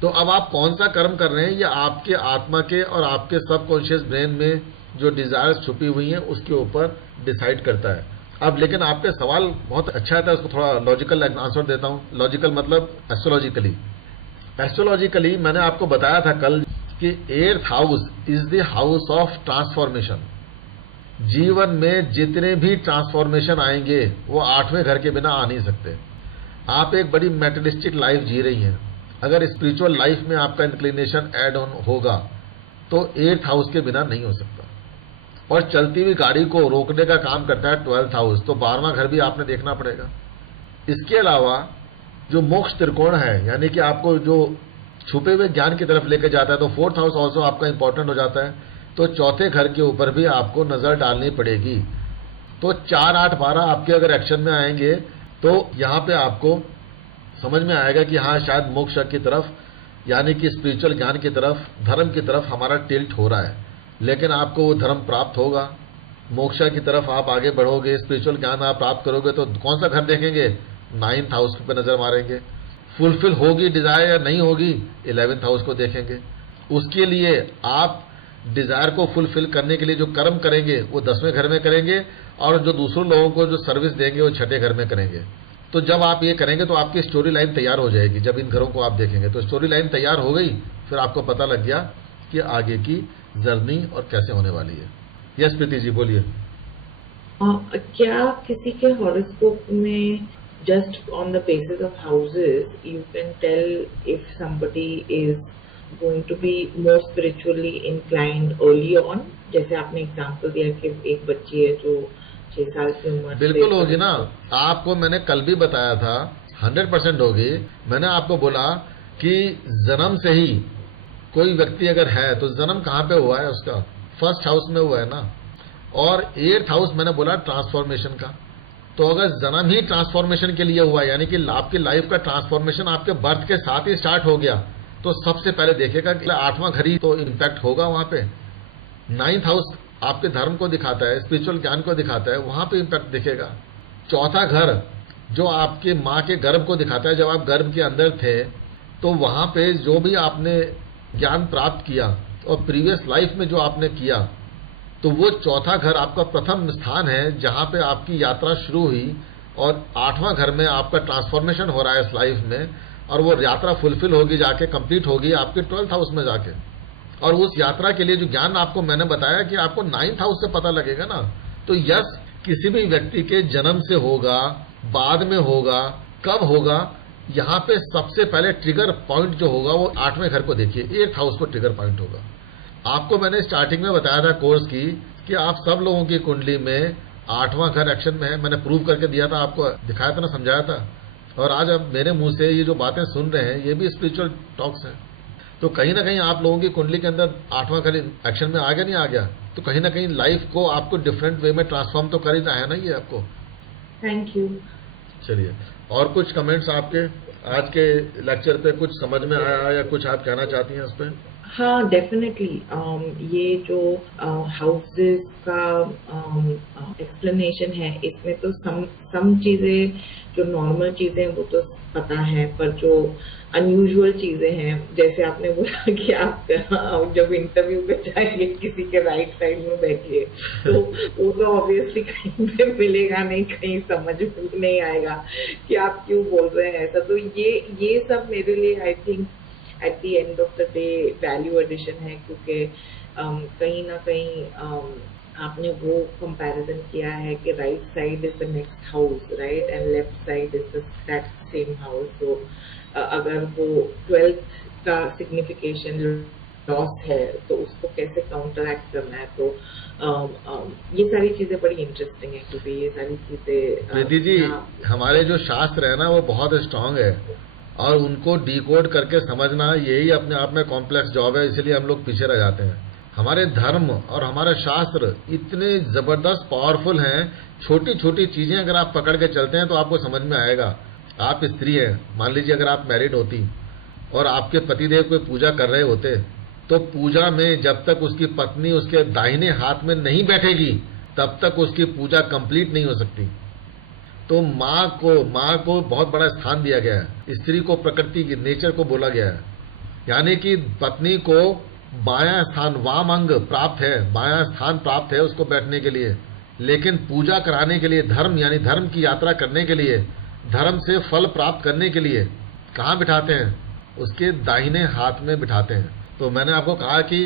तो अब आप कौन सा कर्म कर रहे हैं, या आपके आत्मा के और आपके सबकॉन्शियस ब्रेन में जो डिजायर्स छुपी हुई हैं उसके ऊपर डिसाइड करता है। अब लेकिन आपके सवाल बहुत अच्छा था, उसको थोड़ा लॉजिकल आंसर देता हूं। लॉजिकल मतलब एस्ट्रोलॉजिकली। एस्ट्रोलॉजिकली मैंने आपको बताया था कल कि 8th house is the house of transformation. जीवन में जितने भी ट्रांसफॉर्मेशन आएंगे वो 8वें घर के बिना आ नहीं सकते। आप एक बड़ी मेटेरियलिस्टिक लाइफ जी रही हैं, अगर स्पिरिचुअल लाइफ में आपका इंक्लिनेशन ऐड ऑन होगा तो 8th हाउस के बिना नहीं हो सकता। और चलती हुई गाड़ी को रोकने का काम करता है 12th हाउस, तो 12वां घर भी आपने देखना पड़ेगा। इसके अलावा जो मोक्ष त्रिकोण है, यानी कि आपको जो छुपे हुए ज्ञान की तरफ लेके जाता है, तो 4th हाउस ऑल्सो आपका इंपॉर्टेंट हो जाता है। तो चौथे घर के ऊपर भी आपको नजर डालनी पड़ेगी। तो 4, 8, 12 आपके अगर एक्शन में आएंगे तो यहां पे आपको समझ में आएगा कि हाँ, शायद मोक्ष की तरफ, यानी कि स्पिरिचुअल ज्ञान की तरफ, धर्म की तरफ हमारा टिल्ट हो रहा है। लेकिन आपको वो धर्म प्राप्त होगा, मोक्ष की तरफ आप आगे बढ़ोगे, स्पिरिचुअल ज्ञान आप प्राप्त करोगे, तो कौन सा घर देखेंगे? 9th हाउस पे नजर मारेंगे। फुलफिल होगी डिजायर या नहीं होगी? 11th हाउस को देखेंगे। उसके लिए आप डिजायर को फुलफिल करने के लिए जो कर्म करेंगे वो 10वें घर में करेंगे, और जो दूसरों लोगों को जो सर्विस देंगे वो 6ठे घर में करेंगे। तो जब आप ये करेंगे तो आपकी स्टोरी लाइन तैयार हो जाएगी। जब इन घरों को आप देखेंगे तो स्टोरी लाइन तैयार हो गई, फिर आपको पता लग गया कि आगे की जर्नी और कैसे होने वाली है। यस प्रीति जी, बोलिए। क्या किसी के हॉरोस्कोप में just on the basis of houses you can tell if somebody is going to be more spiritually inclined early on? जैसे आपने एग्जांपल दिया कि एक बच्ची है जो 6 साल की उम्र, बिल्कुल होगी ना। आपको मैंने कल भी बताया था 100% होगी। मैंने आपको बोला कि जन्म से ही कोई व्यक्ति अगर है तो जन्म कहां पे हुआ है उसका? 1st हाउस में हुआ है ना। और 8th हाउस मैंने बोला ट्रांसफॉर्मेशन का। तो अगर जन्म ही ट्रांसफॉर्मेशन के लिए हुआ, यानी कि आपकी लाइफ का ट्रांसफॉर्मेशन आपके बर्थ के साथ ही स्टार्ट हो गया, तो सबसे पहले देखेगा कि 8वां घर ही तो इम्पैक्ट होगा वहां पे। 9th हाउस आपके धर्म को दिखाता है, स्पिरिचुअल ज्ञान को दिखाता है, वहां पे इम्पैक्ट दिखेगा। चौथा घर जो आपके माँ के गर्भ को दिखाता है, जब आप गर्भ के अंदर थे तो वहां पे जो भी आपने ज्ञान प्राप्त किया और प्रीवियस लाइफ में जो आपने किया, तो वो चौथा घर आपका प्रथम स्थान है जहां पे आपकी यात्रा शुरू हुई, और 8वां घर में आपका ट्रांसफॉर्मेशन हो रहा है इस लाइफ में, और वो यात्रा फुलफिल होगी, जाके कंप्लीट होगी आपके 12th हाउस में जाके। और उस यात्रा के लिए जो ज्ञान आपको मैंने बताया कि आपको 9th हाउस से पता लगेगा ना, तो यस, किसी भी व्यक्ति के जन्म से होगा, बाद में होगा, कब होगा, यहाँ पे सबसे पहले ट्रिगर पॉइंट जो होगा वो 8वें घर को देखिए, 8th हाउस को ट्रिगर पॉइंट होगा। आपको मैंने स्टार्टिंग में बताया था कोर्स की कि आप सब लोगों की कुंडली में 8वां घर एक्शन में है, मैंने प्रूव करके दिया था, आपको दिखाया था ना, समझाया था। और आज अब मेरे मुंह से ये जो बातें सुन रहे हैं ये भी स्पिरिचुअल टॉक्स हैं। तो कहीं ना कहीं आप लोगों की कुंडली के अंदर 8वां घर एक्शन में आ गया, नहीं आ गया, तो कहीं ना कहीं लाइफ को आपको डिफरेंट वे में ट्रांसफॉर्म तो कर ही रहा है ना ये आपको। Thank you. चलिए, और कुछ कमेंट्स आपके आज के लेक्चर पे कुछ समझ में आया या कुछ आप कहना चाहती हैं इस पे? हाँ, डेफिनेटली ये जो हाउसेस का एक्सप्लेनेशन है, इसमें तो सम चीजें जो नॉर्मल चीजें हैं वो तो पता है, पर जो अनयूजुअल चीजें हैं, जैसे आपने बोला कि आप जब इंटरव्यू पे जाएंगे किसी के राइट साइड में बैठिए, तो वो तो ऑब्वियसली कहीं पे मिलेगा नहीं, कहीं समझ में नहीं आएगा कि आप क्यों बोल रहे हैं ऐसा। तो ये सब मेरे लिए I think at the end of the day value addition है, क्योंकि कहीं ना कहीं आपने वो कंपैरिजन किया है कि right side is the next house, right, and left side is that same house. तो अगर वो 12th का सिग्निफिकेशन लॉस है तो उसको कैसे काउंटर एक्ट करना है, तो ये सारी चीजें बड़ी इंटरेस्टिंग है, क्योंकि ये सारी चीजें प्रीति जी, हमारे जो शास्त्र है ना वो बहुत स्ट्रांग है, और उनको डिकोड करके समझना यही अपने आप में कॉम्प्लेक्स जॉब है, इसलिए हम लोग पीछे रह जाते हैं। हमारे धर्म और हमारे शास्त्र इतने जबरदस्त पावरफुल हैं, छोटी छोटी चीजें अगर आप पकड़ के चलते हैं तो आपको समझ में आएगा। आप स्त्री हैं, मान लीजिए अगर आप मैरिड होती और आपके पतिदेव कोई पूजा कर रहे होते, तो पूजा में जब तक उसकी पत्नी उसके दाहिने हाथ में नहीं बैठेगी तब तक उसकी पूजा कंप्लीट नहीं हो सकती। तो माँ को बहुत बड़ा स्थान दिया गया है, स्त्री को प्रकृति की नेचर को बोला गया है, यानी कि पत्नी को बायां स्थान, वाम अंग प्राप्त है, बायां स्थान प्राप्त है उसको बैठने के लिए। लेकिन पूजा कराने के लिए, धर्म यानी धर्म की यात्रा करने के लिए, धर्म से फल प्राप्त करने के लिए कहाँ बिठाते हैं? उसके दाहिने हाथ में बिठाते हैं। तो मैंने आपको कहा कि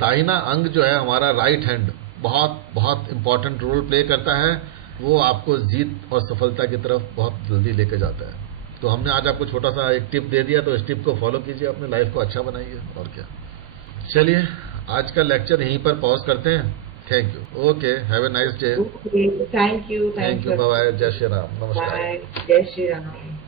दाहिना अंग जो है हमारा राइट हैंड बहुत बहुत इंपॉर्टेंट रोल प्ले करता है, वो आपको जीत और सफलता की तरफ बहुत जल्दी लेके जाता है। तो हमने आज आपको छोटा सा एक टिप दे दिया, तो इस टिप को फॉलो कीजिए, अपने लाइफ को अच्छा बनाइए, और क्या। चलिए, आज का लेक्चर यहीं पर पॉज करते हैं। Thank you. Okay, have a nice day. Thank you. Bye bye. जय श्री राम। नमस्कार। जय श्री राम।